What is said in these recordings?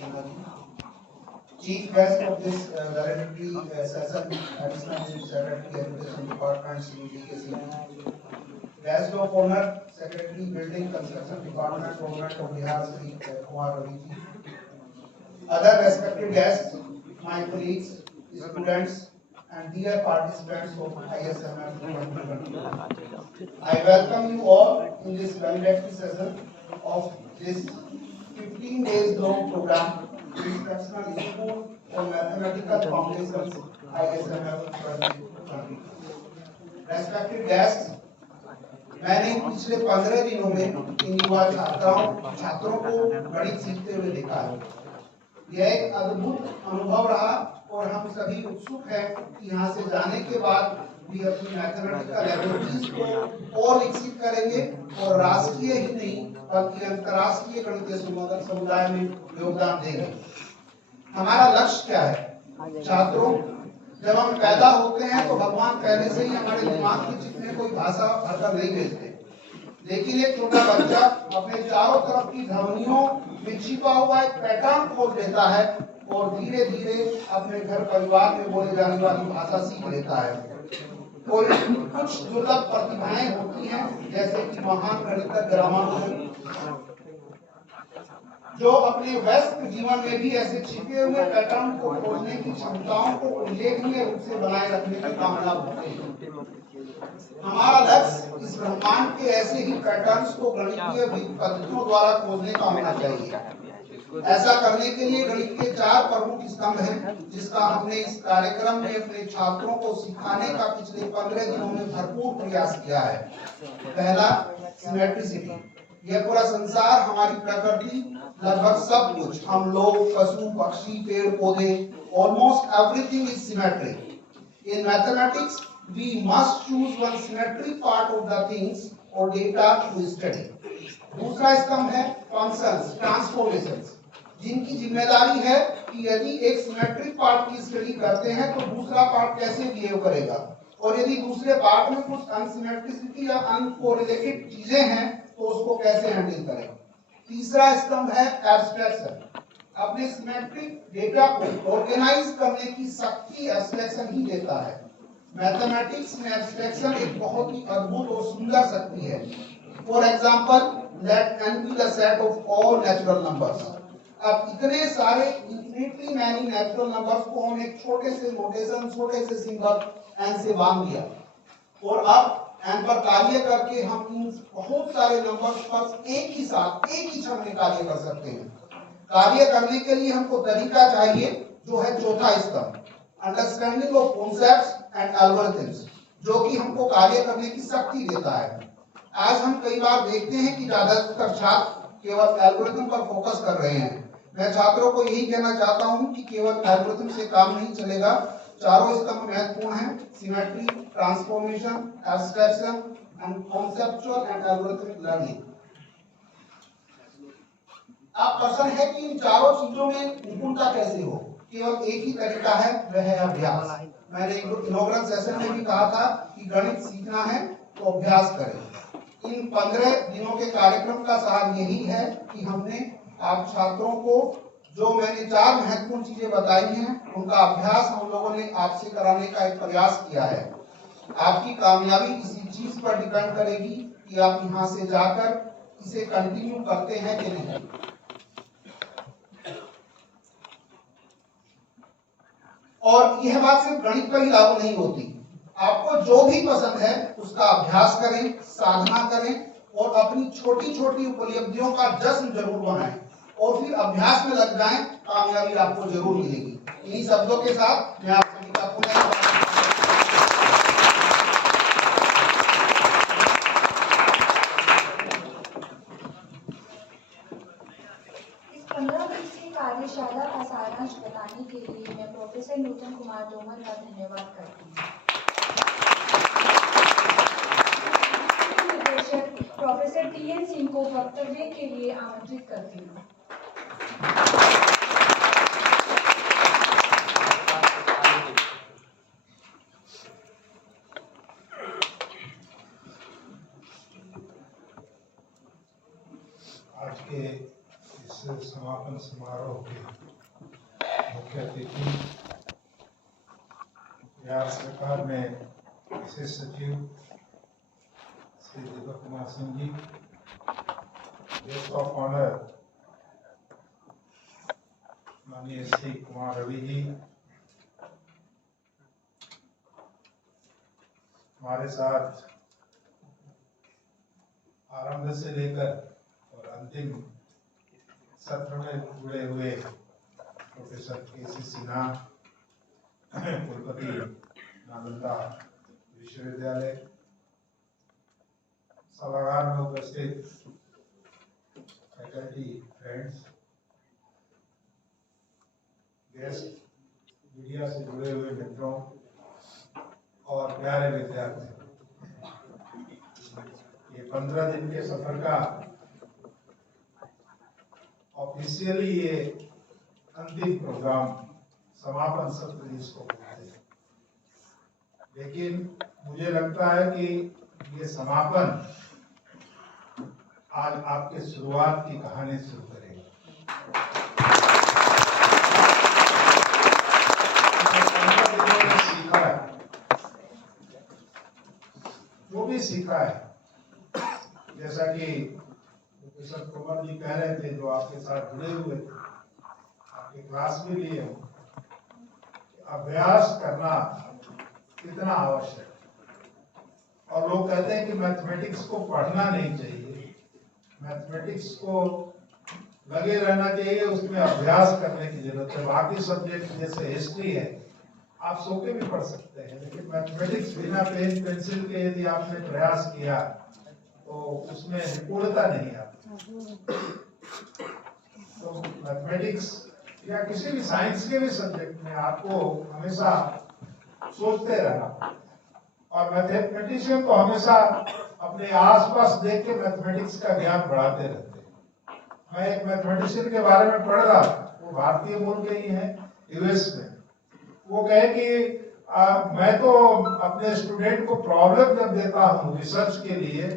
Sinha ji. Chief guest of this valedictory session, Additional Chief Secretary Education Department, Shri D.K. Singh. Guest of honor, Secretary Building Construction Department, Government of Bihar, Shri Kumar Ravi ji. Other respected guests, my colleagues, students, and dear participants of ISMF 2020. I welcome you all in this valedictory session of this 15 days long program, Instructional School for Mathematical Foundations ISMF 2020. Respected guests, मैंने पिछले 15 दिनों में इन युवा छात्रों को गणित सीखते हुए देखा है। यह एक अद्भुत अनुभव रहा और हम सभी उत्सुक हैं कि यहाँ से जाने के बाद भी अपनी मैथमेटिकल एबिलिटीज को और विकसित करेंगे और राष्ट्रीय ही नहीं बल्कि अंतर्राष्ट्रीय गणितीय समुदाय में योगदान देंगे। हमारा लक्ष्य क्या है? छात्रों, जब हम पैदा होते हैं तो भगवान पहले से ही हमारे दिमाग के चिप में कोई भाषा भरकर नहीं भेजते, लेकिन एक छोटा बच्चा अपने चारों तरफ की ध्वनियों में छिपा हुआ एक पैटर्न खोज लेता है और धीरे धीरे अपने घर परिवार में बोले जाने वाली भाषा सीख लेता है। कोई कुछ दुर्लभ प्रतिभाएं होती हैं, जैसे कि महान गणितज्ञ रामानुजन, जो अपने व्यस्त जीवन में भी ऐसे छिपे हुए पैटर्न को खोजने की क्षमताओं को उल्लेखनीय रूप से बनाए रखने में कामयाब होते हैं। हमारा लक्ष्य इस ब्रह्मांड के ऐसे ही पैटर्न्स को गणितीय पद्धतियों द्वारा खोजने का होना चाहिए। ऐसा करने के लिए गणित के 4 प्रमुख स्तंभ हैं, जिसका हमने इस कार्यक्रम में अपने छात्रों को सिखाने का पिछले 15 दिनों में भरपूर प्रयास किया है। पहला, सिमेट्रिसिटी। यह पूरा संसार, हमारी प्रकृति, लगभग सब कुछ, हम लोग, पशु पक्षी, पेड़ पौधे, almost everything is symmetric. In mathematics we must choose one symmetric part of the things or data to study. दूसरा स्तंभ है फंक्शंस, ट्रांसफॉर्मेशंस, जिनकी जिम्मेदारी है कि यदि एक सिमेट्रिक पार्ट की स्टडी करते हैं तो दूसरा पार्ट कैसे बिहेव करेगा, और यदि दूसरे पार्ट में कुछ अनसिमेट्रिसिटी या अनकोरिलेटेड चीजें हैं तो उसको कैसे हैंडल करें। तीसरा स्तंभ है एब्स्ट्रैक्शन। अपने सिमेट्रिक डेटा को ऑर्गेनाइज करने की शक्ति एब्स्ट्रैक्शन ही देता है। मैथमेटिक्स में एब्स्ट्रैक्शन एक बहुत ही अद्भुत और सुंदर शक्ति है। For example, let n be the set of all natural numbers। अब इतने सारे इन्फिनिटली मैनी नेचुरल नंबर्स को हम एक छोटे से नोटेशन, छोटे से सिंबल n से बांध दिया, और अब n पर कार्य करके हम इन बहुत सारे नंबर्स पर एक ही साथ, एक ही क्षण में कार्य कर सकते हैं। कार्य करने के लिए हमको तरीका चाहिए, जो है चौथा स्तंभ, understanding of concepts and algorithms, जो कि हमको कार्य करने की शक्ति देता है। आज हम कई बार देखते हैं कि ज्यादातर छात्र केवल एल्गोरिथम पर फोकस कर रहे हैं। मैं छात्रों को यही कहना चाहता हूं कि केवल एल्गोरिथम से काम नहीं चलेगा। चारों स्तंभ महत्वपूर्ण हैं: symmetry, transformation, abstraction and conceptual and algorithmic learning. अब प्रश्न है कि इन चारों चीजों में निपुणता कैसे हो? केवल एक ही तरीका है, वह है अभ्यास। मैंने इनॉग्रेशन सेशन में भी कहा था कि गणित सीखना है तो अभ्यास करें। इन 15 दिनों के कार्यक्रम का सार यही है कि हमने आप छात्रों को जो मैंने 4 महत्वपूर्ण चीजें बताई हैं, उनका अभ्यास हम लोगों ने आपसे कराने का एक प्रयास किया है। आपकी कामयाबी इसी चीज पर डिपेंड करेगी कि आप यहाँ से जाकर इसे कंटिन्यू करते हैं कि नहीं। और यह बात सिर्फ गणित पर ही लागू नहीं होती। आपको जो भी पसंद है उसका अभ्यास करें, साधना करें और अपनी छोटी छोटी उपलब्धियों का जश्न जरूर बनाएं और फिर अभ्यास में लग जाएं, कामयाबी आपको जरूर मिलेगी। इन्हीं शब्दों के साथ मैं आप सभी का पुनः कार्यशाला का सारांश बताने के लिए मैं प्रोफेसर नूतन कुमार तोमर का धन्यवाद करती हूँ। निदेशक प्रोफेसर टी.एन. सिंह को वक्तव्य के लिए आमंत्रित करती हूँ। आज के इस समापन समारोह के मुख्य अतिथि बिहार सरकार में विशेष सचिव Shri Deepak Kumar Singh ji, guest of honour माननीय श्री कुमार रवि जी, हमारे साथ आरंभ से लेकर और अंतिम सत्र में जुड़े हुए प्रोफेसर के.सी. सिन्हा, कुलपति नालंदा विश्वविद्यालय, सभागार में उपस्थित फैकल्टी फ्रेंड्स, गेस्ट, मीडिया से जुड़े हुए मित्रों और प्यारे विद्यार्थी, ये 15 दिन के सफर का ऑफिशियली ये अंतिम प्रोग्राम, समापन सत्र जिसको बोलते हैं, लेकिन मुझे लगता है कि ये समापन आज आपके शुरुआत की कहानी शुरू करेगा। सीखा है, जो भी सीखा है, जैसा कि प्रोफेसर कुमार जी कह रहे थे, जो आपके साथ जुड़े हुए थे, आपके क्लास में लिए हो, अभ्यास करना कितना आवश्यक है। और लोग कहते हैं कि मैथमेटिक्स को पढ़ना नहीं चाहिए, मैथमेटिक्स को लगे रहना चाहिए, उसमें अभ्यास करने की जरूरत है। बाकी सब्जेक्ट जैसे हिस्ट्री है, आप सो के भी पढ़ सकते हैं, लेकिन मैथमेटिक्स बिना पेन पेंसिल के यदि आपने प्रयास किया तो उसमें निपुणता नहीं आती। तो मैथमेटिक्स या किसी भी साइंस के भी सब्जेक्ट में आपको हमेशा सोचते रहना, और मैथमेटिशियन तो हमेशा अपने आसपास देख के मैथमेटिक्स का ज्ञान बढ़ाते रहते हैं। मैं एक मैथमेटिशियन के बारे में पढ़ रहा था, वो भारतीय मूल के ही हैं, यूएस में। वो कहे कि मैं तो अपने स्टूडेंट को प्रॉब्लम जब देता हूँ रिसर्च के लिए,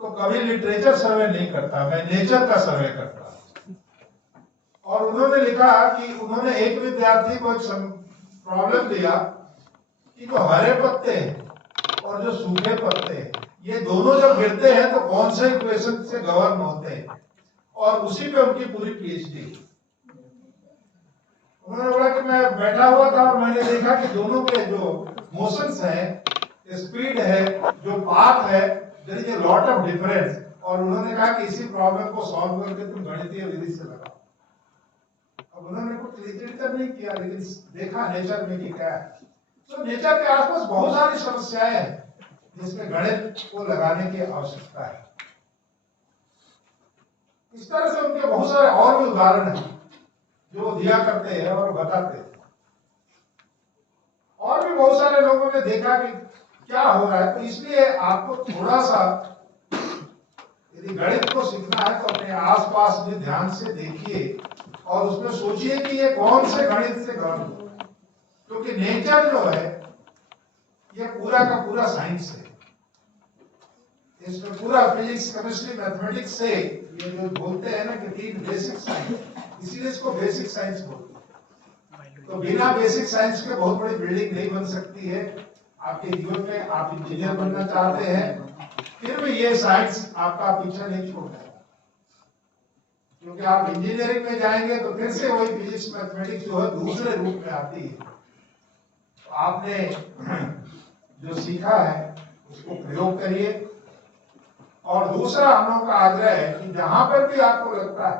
तो कभी लिटरेचर सर्वे नहीं करता, मैं नेचर का सर्वे करता। और उन्होंने लिखा कि उन्होंने एक विद्यार्थी को एक प्रॉब्लम दिया कि जो हरे पत्ते हैं और जो सूखे पत्ते हैं, ये दोनों जब गिरते हैं तो कौन से इक्वेशन से गवर्न होते हैं, और उसी पे उनकी पूरी पीएचडी। उन्होंने बोला कि मैं बैठा हुआ था और मैंने देखा कि दोनों के जो मोशंस हैं, स्पीड है, जो पाथ है, there is a lot of difference. और उन्होंने कहा कि इसी प्रॉब्लम को सॉल्व करके तुम गणितीय विधि से लगाओ। अब उन्होंने कुछ लिटरेचर नहीं किया, लेकिन देखा नेचर में कि क्या है। तो नेचर के आसपास बहुत सारी समस्याएं हैं जिसमें गणित को लगाने की आवश्यकता है। इस तरह से उनके बहुत सारे और भी उदाहरण हैं जो दिया करते हैं और बताते हैं। और भी बहुत सारे लोगों ने देखा कि क्या हो रहा है। तो इसलिए आपको थोड़ा सा यदि गणित को सीखना है तो अपने आसपास भी ध्यान से देखिए और उसमें सोचिए कि ये कौन से गणित से गवर्न हो, क्योंकि नेचर जो है ये पूरा का पूरा साइंस है। इसमें पूरा फिजिक्स, केमिस्ट्री, मैथमेटिक्स से ये जो बोलते हैं ना कि 3 बेसिक साइंस, इसीलिए इसको बेसिक साइंस बोलते हैं। तो बिना बेसिक साइंस के बहुत बड़ी बिल्डिंग नहीं बन सकती है। आपके जीवन में आप इंजीनियर बनना चाहते हैं, फिर भी ये साइंस आपका पीछा नहीं छोड़ता, क्योंकि आप इंजीनियरिंग में जाएंगे तो फिर से वही फिजिक्स, मैथमेटिक्स जो है दूसरे रूप में आती है। तो आपने जो सीखा है उसको प्रयोग करिए। और दूसरा हम लोग का आग्रह है कि जहां पर भी आपको लगता है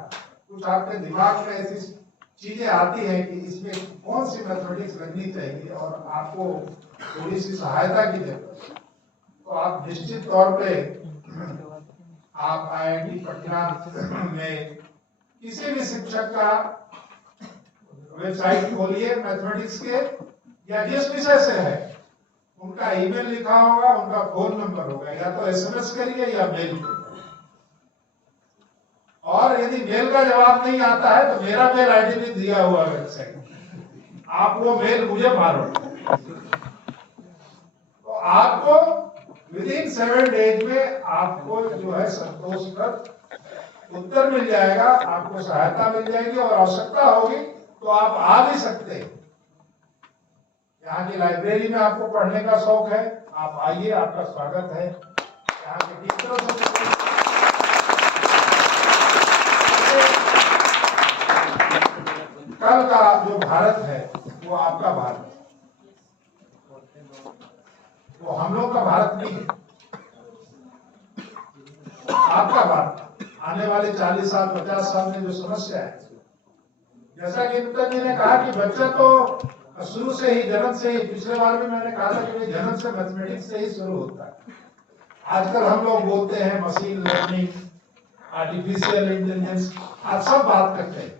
कुछ आपके दिमाग में ऐसी चीजें आती हैं कि इसमें कौन सी मैथमेटिक्स लगनी चाहिए और आपको थोड़ी सी सहायता की जरूरत है, तो आप निश्चित तौर पे आप IIT पटना में किसी भी शिक्षक का वेबसाइट खोलिए मैथमेटिक्स के, या जिस विषय से है उनका ईमेल लिखा होगा, उनका फोन नंबर होगा, या तो SMS करिए या मेल करिए। और यदि मेल का जवाब नहीं आता है तो मेरा मेल ID भी दिया हुआ वेबसाइट, आप वो मेल मुझे मारो। तो आपको विदिन 7 डेज में आपको जो है संतोषप्रद उत्तर मिल जाएगा, आपको सहायता मिल जाएगी और आवश्यकता होगी तो आप आ भी सकते हैं। यहाँ की लाइब्रेरी में आपको पढ़ने का शौक है, आप आइए, आपका स्वागत है। यहाँ के टीचरों से कल का जो भारत है वो आपका भारत है, वो हम लोग का भारत नहीं है, आपका भारत। आने वाले 40 साल 50 साल में जो समस्या है, जैसा कि नूतन जी ने कहा कि बच्चा तो शुरू से ही, जन्म से ही, पिछले बार भी मैंने कहा था कि जन्म से मैथमेटिक्स से ही शुरू होता है। आजकल हम लोग बोलते हैं मशीन लर्निंग, आर्टिफिशियल इंटेलिजेंस, आज सब बात करते हैं।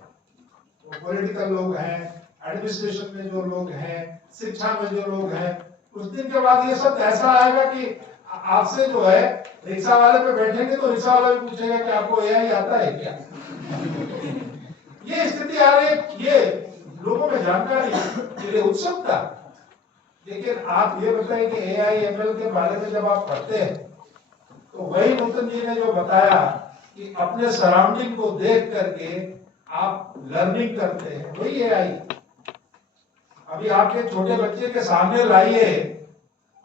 वो पॉलिटिकल लोग हैं, एडमिनिस्ट्रेशन में जो लोग हैं, शिक्षा में जो लोग हैं, कुछ दिन के बाद ये सब ऐसा आएगा कि आपसे जो है रिक्शा वाले पे बैठेंगे तो रिक्शा वाला भी पूछेगा कि आपको एआई आता है क्या। ये स्थिति आ रही है, ये लोगों में जानकारी के लिए उत्सुकता। लेकिन आप ये बताइए कि एआई एमएल के बारे में जब आप पढ़ते हैं तो वही नूतन जी ने जो बताया कि अपने सराउंडिंग को देख करके आप लर्निंग करते हैं, वही एआई। अभी आपके छोटे बच्चे के सामने लाइए,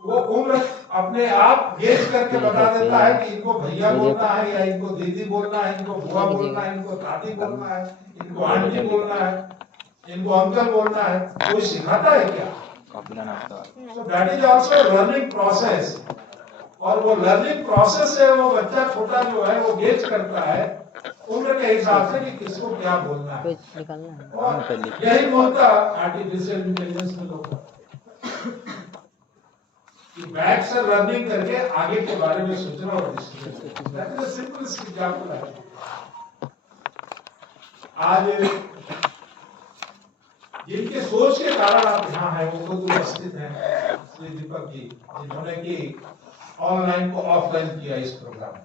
वो उम्र अपने आप गेज करके बता देता है कि इनको भैया बोलना है या इनको दीदी बोलना है, इनको बुआ बोलना है, इनको दादी बोलना है, इनको आंटी बोलना है, इनको अंकल बोलना है। कोई सिखाता है क्या? So that is also a learning process। और वो लर्निंग प्रोसेस से वो बच्चा छोटा जो है वो गेज करता है उम्र के हिसाब से कि किसको क्या बोलना है। और यही बोलता आर्टिफिशियल इंटेलिजेंस में लोग कि बैक से लर्निंग करके आगे के बारे में सोचना और डिस्कशन। सिंपल एग्जांपल है। आज जिनके सोच के कारण आप यहाँ हैं वो खुद उपस्थित हैं, श्री दीपक जी, जिन्होंने की ऑनलाइन को ऑफलाइन किया इस प्रोग्राम में।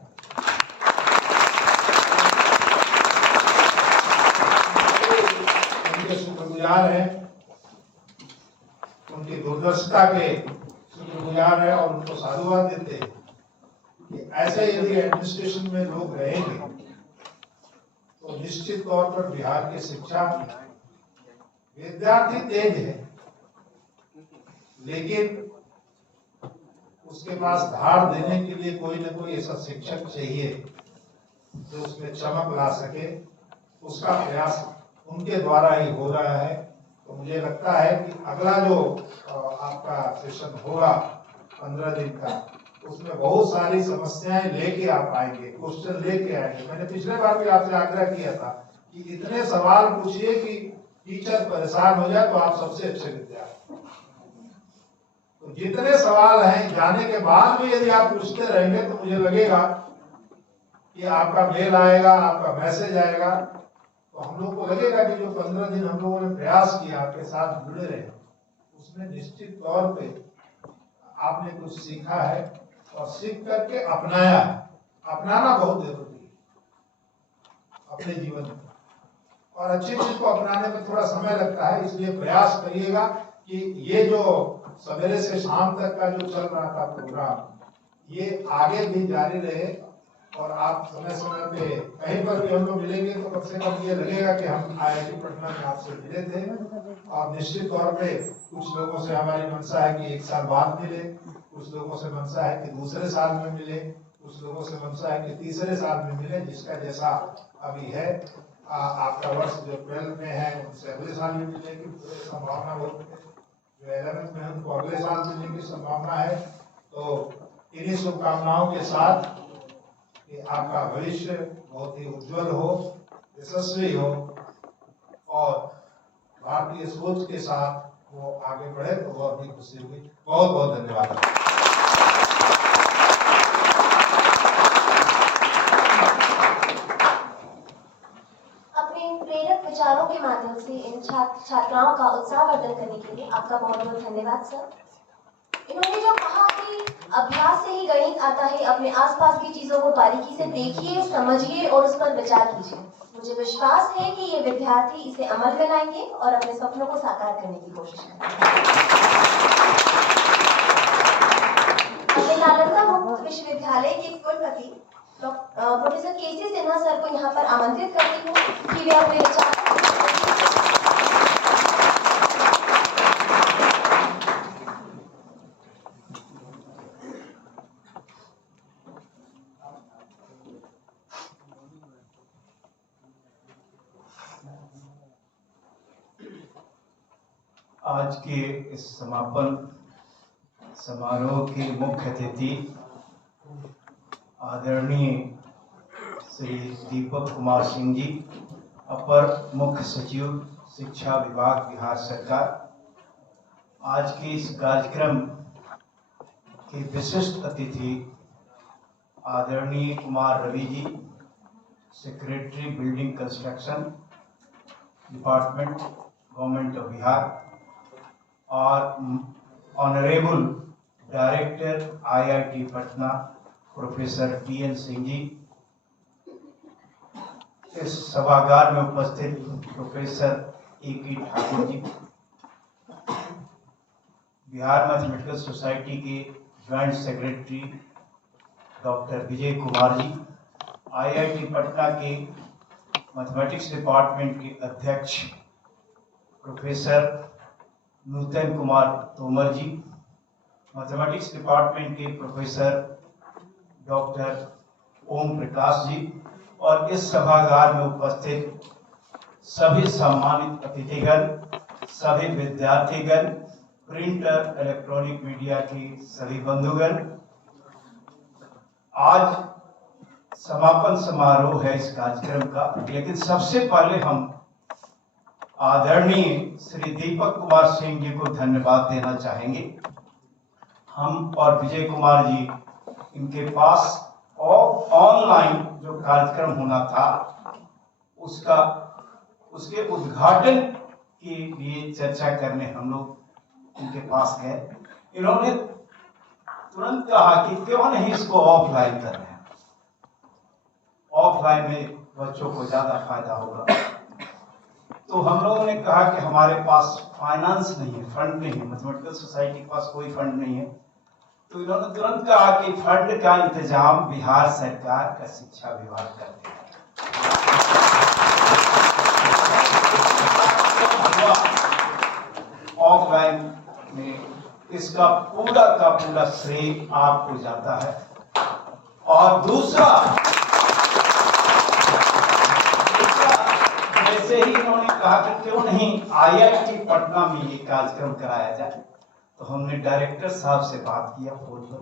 उनके शुक्रगुजार हैं, उनकी दूरदर्शिता के शुक्रगुजार है और उनको साधुवाद देते हैं कि ऐसे यदि एडमिनिस्ट्रेशन में लोग रहेंगे तो निश्चित तौर पर बिहार की शिक्षा, विद्यार्थी तेज है लेकिन उसके पास धार देने के लिए कोई न कोई ऐसा शिक्षक चाहिए जो उसमें चमक ला सके। उसका प्रयास उनके द्वारा ही हो रहा है। तो मुझे लगता है कि अगला जो आपका सेशन होगा 15 दिन का, उसमें बहुत सारी समस्याएं लेके आप आएंगे, क्वेश्चन लेके आएंगे। मैंने पिछले बार भी आपसे आग्रह किया था कि इतने सवाल पूछिए कि टीचर परेशान हो जाए तो आप सबसे अच्छे विद्यार्थी। तो जितने सवाल हैं जाने के बाद भी यदि आप पूछते रहेंगे तो मुझे लगेगा कि आपका मेल आएगा, आपका मैसेज आएगा, तो हम लोग को लगेगा कि जो 15 दिन हम लोगों ने प्रयास किया आपके साथ जुड़े रहे, उसमें निश्चित तौर पे आपने कुछ सीखा है और सीख करके अपनाया। अपनाना बहुत जरूरी है अपने जीवन में, और अच्छी चीज को अपनाने में थोड़ा समय लगता है। इसलिए प्रयास करिएगा कि ये जो सवेरे से शाम तक का जो चल रहा था प्रोग्राम, ये आगे भी जारी रहे और आप समय समय पे कहीं पर भी हम लोग मिलेंगे तो कम से कम ये लगेगा कि हम IIT पटना में आपसे मिले थे। और निश्चित तौर पे कुछ लोगों से हमारी मंशा है कि 1 साल बाद मिले, कुछ लोगों से मंशा है कि दूसरे साल में मिले, कुछ लोगों से मंशा है कि तीसरे साल में मिले, जिसका जैसा अभी है। आपका वर्ष जो 12 में है उनसे अगले साल भी मिलने की संभावना बहुत है, जो 11 में है उनको अगले साल मिलने की संभावना है। तो इन्हीं शुभकामनाओं के साथ कि आपका भविष्य बहुत ही उज्जवल हो, यशस्वी हो और भारतीय सोच के साथ वो आगे बढ़े तो बहुत ही खुशी होगी। बहुत बहुत धन्यवाद। प्रेरक विचारों के माध्यम से इन छात्राओं का उत्साहवर्धन करने के लिए आपका बहुत बहुत धन्यवाद सर। इन्होंने जो कहा कि अभ्यास से ही गणित आता है, अपने आसपास की चीजों को बारीकी से देखिए, समझिए और उस पर विचार कीजिए। मुझे विश्वास है कि ये विद्यार्थी इसे अमल में लाएंगे और अपने सपनों को साकार करने की कोशिश करेंगे। नालंदा मुक्त विश्वविद्यालय के कुलपति प्रोफेसर केसी सिन्हा सर को यहाँ पर आमंत्रित करती हूँ कि वे अपने विचार आज के इस समापन समारोह के मुख्य अतिथि आदरणीय श्री दीपक कुमार सिंह जी, अपर मुख्य सचिव शिक्षा विभाग बिहार सरकार, आज के इस कार्यक्रम के विशिष्ट अतिथि आदरणीय Kumar Ravi ji, secretary building construction department government of Bihar, और honourable director IIT Patna professor TN Singh ji, इस सभागार में उपस्थित professor AK Thakur ji, Bihar mathematical society के joint secretary doctor Vijay Kumar ji, IIT Patna के मैथमेटिक्स डिपार्टमेंट के अध्यक्ष professor Nutan Kumar Tomar ji, mathematics department के प्रोफेसर डॉक्टर ओम प्रकाश जी, और इस सभागार में उपस्थित सभी सम्मानित अतिथिगण, सभी विद्यार्थीगण, प्रिंटर इलेक्ट्रॉनिक मीडिया के सभी बंधुगण। आज समापन समारोह है इस कार्यक्रम का, लेकिन सबसे पहले हम आदरणीय श्री दीपक कुमार सिंह जी को धन्यवाद देना चाहेंगे। हम और विजय कुमार जी इनके पास और ऑनलाइन जो कार्यक्रम होना था उसके उद्घाटन के लिए चर्चा करने हम लोग इनके पास गए। इन्होंने तुरंत कहा कि क्यों नहीं इसको ऑफलाइन कर रहे हैं, ऑफलाइन में बच्चों को ज्यादा फायदा होगा। तो हम लोगों ने कहा कि हमारे पास फाइनेंस नहीं है, फंड नहीं है, मैथमेटिकल सोसाइटी के पास कोई फंड नहीं है। तो इन्होंने तुरंत कहा कि फंड का इंतजाम बिहार सरकार का शिक्षा विभाग करते हैं। ऑफलाइन में इसका पूरा का पूरा श्रेय आपको जाता है। और दूसरा, जैसे ही इन्होंने कहा कि क्यों नहीं IIT पटना में ये कार्यक्रम कराया जाए, तो हमने डायरेक्टर साहब से बात किया फोन पर।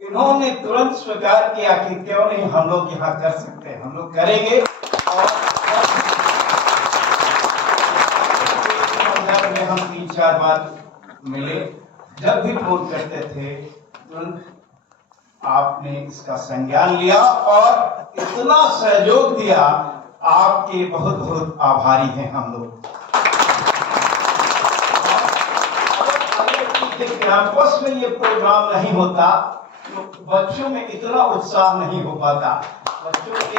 इन्होंने तुरंत स्वीकार किया कि क्यों नहीं हम लोग यहाँ कर सकते हैं, हम लोग करेंगे। और में हम 3-4 बार मिले, जब भी फोन करते थे तुरंत आपने इसका संज्ञान लिया और इतना सहयोग दिया, आपके बहुत बहुत आभारी हैं हम लोग। कैंपस में ये प्रोग्राम नहीं होता तो बच्चों में इतना उत्साह नहीं हो पाता। बच्चों के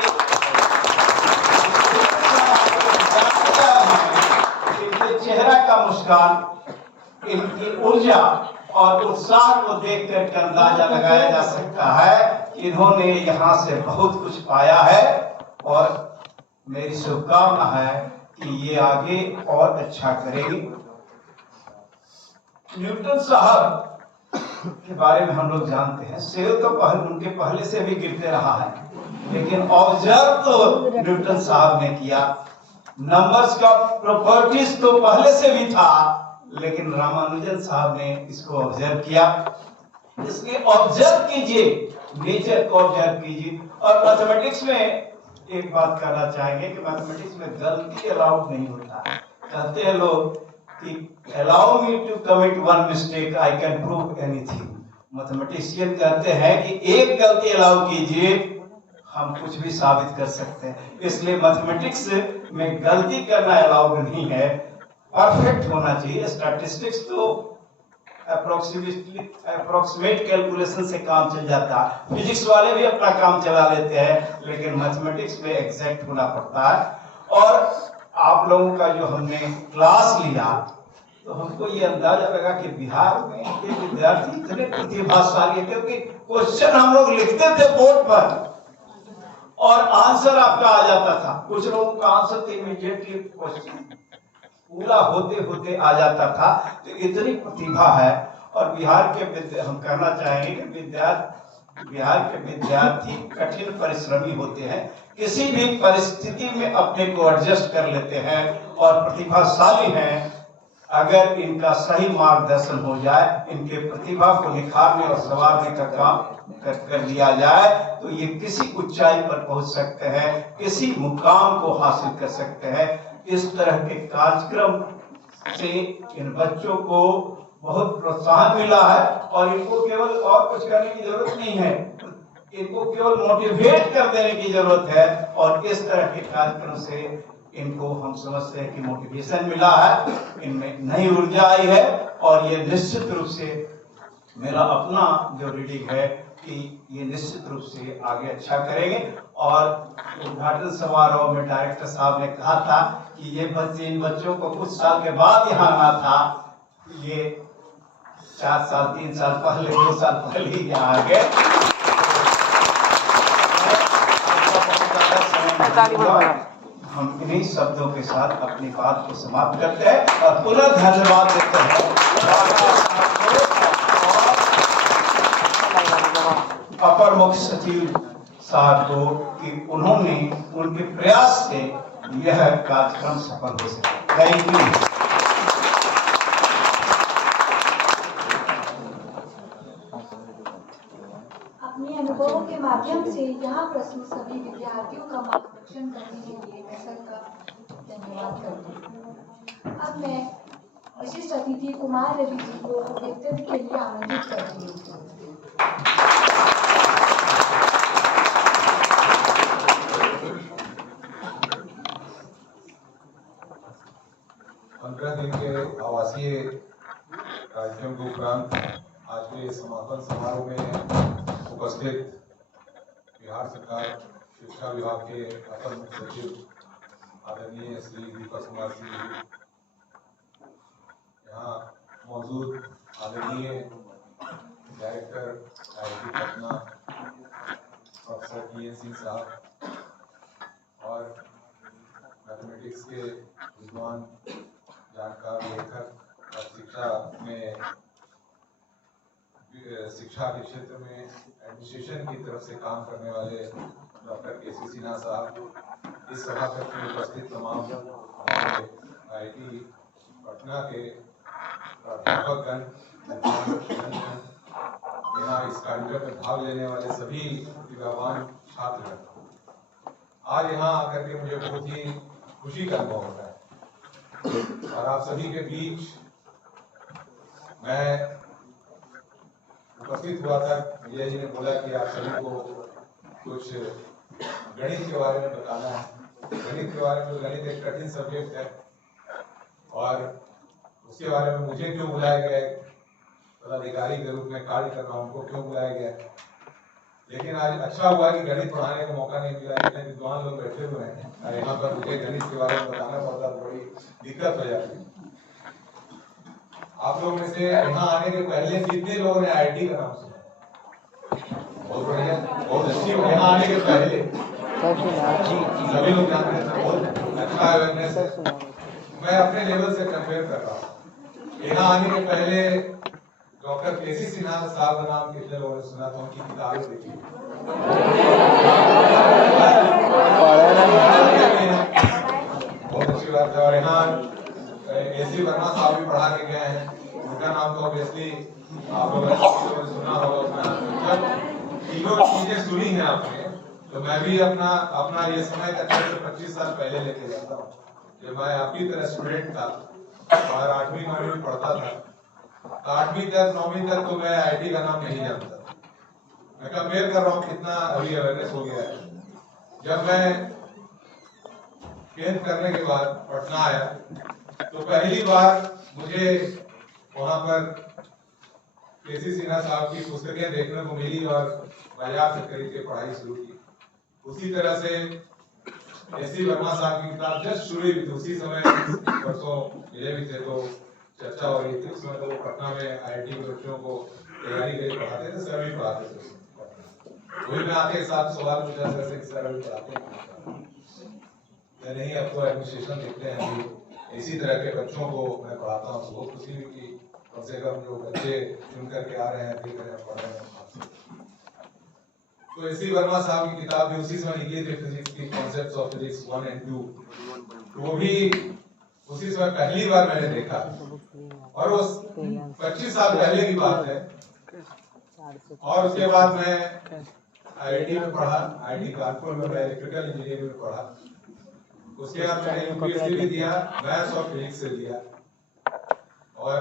इनके चेहरा का मुस्कान, इनकी ऊर्जा और उत्साह को देख कर अंदाजा लगाया जा सकता है कि इन्होंने यहाँ से बहुत कुछ पाया है। और मेरी शुभकामना है कि ये आगे और अच्छा करेंगे। न्यूटन साहब के बारे में हम लोग जानते हैं, सेव तो उनके पहले से भी गिरते रहा है, लेकिन ऑब्जर्व तो न्यूटन साहब ने किया। नंबर्स का प्रॉपर्टीज तो पहले से भी था, लेकिन रामानुजन साहब ने इसको ऑब्जर्व किया। इसलिए ऑब्जर्व कीजिए, नेचर को ऑब्जर्व कीजिए। और मैथमेटिक्स में एक बात कहना चाहेंगे कि मैथमेटिक्स में गलती अलाउड नहीं होता। कहते हैं लोग कि allow me to commit one mistake, I can prove anything। Mathematician कहते हैं कि एक गलती अलाउ कीजिए, हम कुछ भी साबित कर सकते हैं। इसलिए मैथमेटिक्स में गलती करना अलाउड नहीं है, परफेक्ट होना चाहिए। स्टैटिस्टिक्स तो अप्रोक्सीमेट कैलकुलेशन से काम चल जाता है, फिजिक्स वाले भी अपना काम चला लेते हैं, लेकिन मैथमेटिक्स में एग्जैक्ट होना पड़ता है। और आप लोगों का जो हमने क्लास लिया तो हमको ये अंदाजा लगा कि बिहार में के विद्यार्थी इतने प्रतिभाशाली है, क्योंकि क्वेश्चन हम लोग लिखते थे बोर्ड पर, और आंसर आपका आ जाता था। कुछ लोगों का आंसर इमीडिएटली पूरा होते होते आ जाता था। तो इतनी प्रतिभा है। और बिहार के हम कहना चाहेंगे कि बिहार के विद्यार्थी कठिन परिश्रमी होते हैं, किसी भी परिस्थिति में अपने को एडजस्ट कर लेते हैं और प्रतिभाशाली हैं। अगर इनका सही मार्गदर्शन हो जाए, इनके प्रतिभा को निखारने और संवारने का काम कर लिया जाए, तो ये किसी ऊंचाई पर पहुंच सकते हैं, किसी मुकाम को हासिल कर सकते हैं। इस तरह के कार्यक्रम से इन बच्चों को बहुत प्रोत्साहन मिला है और इनको केवल और कुछ करने की जरूरत नहीं है, इनको केवल मोटिवेट कर देने की जरूरत है। और इस तरह के कार्यक्रम से इनको हम समझते हैं कि मोटिवेशन मिला है, इनमें नई ऊर्जा आई है। और ये निश्चित रूप से मेरा अपना जो रीडिंग है कि ये निश्चित रूप से आगे अच्छा करेंगे। और उद्घाटन समारोह में डायरेक्टर साहब ने कहा था कि ये बच्चे, इन बच्चों को कुछ साल के बाद यहाँ आना था। ये 4 साल 3 साल पहले 2 साल पहले ही यहाँ आ गए। हम इन्हीं शब्दों के साथ अपनी बात को समाप्त करते हैं और पुनः धन्यवाद देते हैं अपर मुख्य सचिव साहब को कि उन्होंने उनके प्रयास से यह कार्यक्रम सफल हो सका। Thank you. अपने अनुभवों के माध्यम से यहाँ प्रस्तुत सभी विद्यार्थियों का मार्गदर्शन करने के लिए मैं सर का धन्यवाद करती हूँ। अब मैं विशिष्ट अतिथि कुमार रवि जी को वक्तव्य के लिए आमंत्रित करती हूँ। 15 दिन के आवासीय कार्यक्रम के उपरांत आज के समापन समारोह में उपस्थित बिहार सरकार शिक्षा विभाग के अपर मुख्य सचिव आदरणीय श्री दीपक कुमार सिंह जी, यहाँ मौजूद आदरणीय director IIT Patna professor TN Singh साहब और मैथमेटिक्स के विद्वान जानकार लेखक और शिक्षा के क्षेत्र में एडमिनिस्ट्रेशन की तरफ से काम करने वाले डॉक्टर KC सिन्हा साहब, इस सभा में उपस्थित तमाम हमारे IIT पटना के प्राध्यापकगण, यहाँ इस कार्यक्रम में भाग लेने वाले सभी प्रतिभावान छात्र, आज यहाँ आकर के मुझे बहुत ही खुशी का अनुभव होता है। और आप सभी के बीच मैं उपस्थित हुआ था। विजय जी ने बोला कि आप सभी को कुछ गणित के बारे में बताना है। गणित के बारे में, गणित एक कठिन सब्जेक्ट है और उसके बारे में मुझे क्यों बुलाया गया है, पदाधिकारी के रूप में कार्य कर रहा हूँ, उनको क्यों बुलाया गया है। लेकिन आज अच्छा हुआ कि गणित पढ़ाने का मौका नहीं मिला, इतने विद्वान लोग बैठे हुए हैं और यहाँ पर मुझे गणित के बारे में बताना पड़ता तो बड़ी दिक्कत हो जाती। आप लोग में से यहाँ आने के पहले कितने लोगों ने IIT का नाम सुना? बहुत बढ़िया, बहुत अच्छी। यहाँ आने के पहले सभी लोग जानते हैं, बहुत अच्छा अवेयरनेस है। मैं अपने लेवल से कंपेयर कर रहा हूँ। यहाँ आने के पहले डॉक्टर KC सिन्हा साहब का नाम कितने लोगों ने सुना था? उनकी किताबें देखी, बहुत अच्छी बात है। और यहाँ AC वर्मा साहब भी पढ़ा के गए हैं, उनका नाम तो ऑब्वियसली आप लोगों ने सुना होगा। जब तीनों चीजें सुनी हैं आपने, तो मैं भी अपना ये समय का 25 साल पहले लेके जाता हूँ, जब मैं आपकी तरह स्टूडेंट था और 8वीं 9वीं में पढ़ता था। 8वीं तक 9वीं तक तो मैं IIT का नाम नहीं जानता था। मैं कंपेयर कर रहा हूँ कितना अभी अवेयरनेस हो गया है। जब मैं 10th करने के बाद पटना आया तो पहली बार मुझे वहां पर KC सिन्हा साहब की पुस्तकें देखने को मिली और बाजार से खरीद के पढ़ाई शुरू की। उसी तरह से AC वर्मा साहब की किताब जस्ट शुरू हुई थी, उसी समय परसों मिले भी थे तो चर्चा हो रही थी। उस समय तो वो पटना में IIT के बच्चों को तैयारी के लिए पढ़ाते थे, सभी पढ़ाते थे। वही मैं आते के साथ सवाल पूछा सर से कि सर अभी पढ़ाते हैं नहीं, अब तो एडमिनिस्ट्रेशन देखते हैं। अभी इसी तरह के बच्चों को मैं पढ़ाता हूँ, बहुत खुशी हुई कि कम से कम जो बच्चे चुन करके आ रहे हैं, देख रहे हैं, पढ़ रहे हैं। तो एसी वर्मा साहब की किताब भी उसी समय लिखी थी, फिजिक्स की कॉन्सेप्ट्स ऑफ फिजिक्स 1 और 2, वो भी उसी समय पहली बार मैंने देखा। और वो 25 साल पहले की बात है। और उसके बाद मैं आईआईटी में पढ़ा, आईआईटी कानपुर में मैं इलेक्ट्रिकल इंजीनियरिंग में पढ़ा। उसके बाद मैंने यूपीएससी भी दिया, मैथ्स और फिजिक्स से दिया, और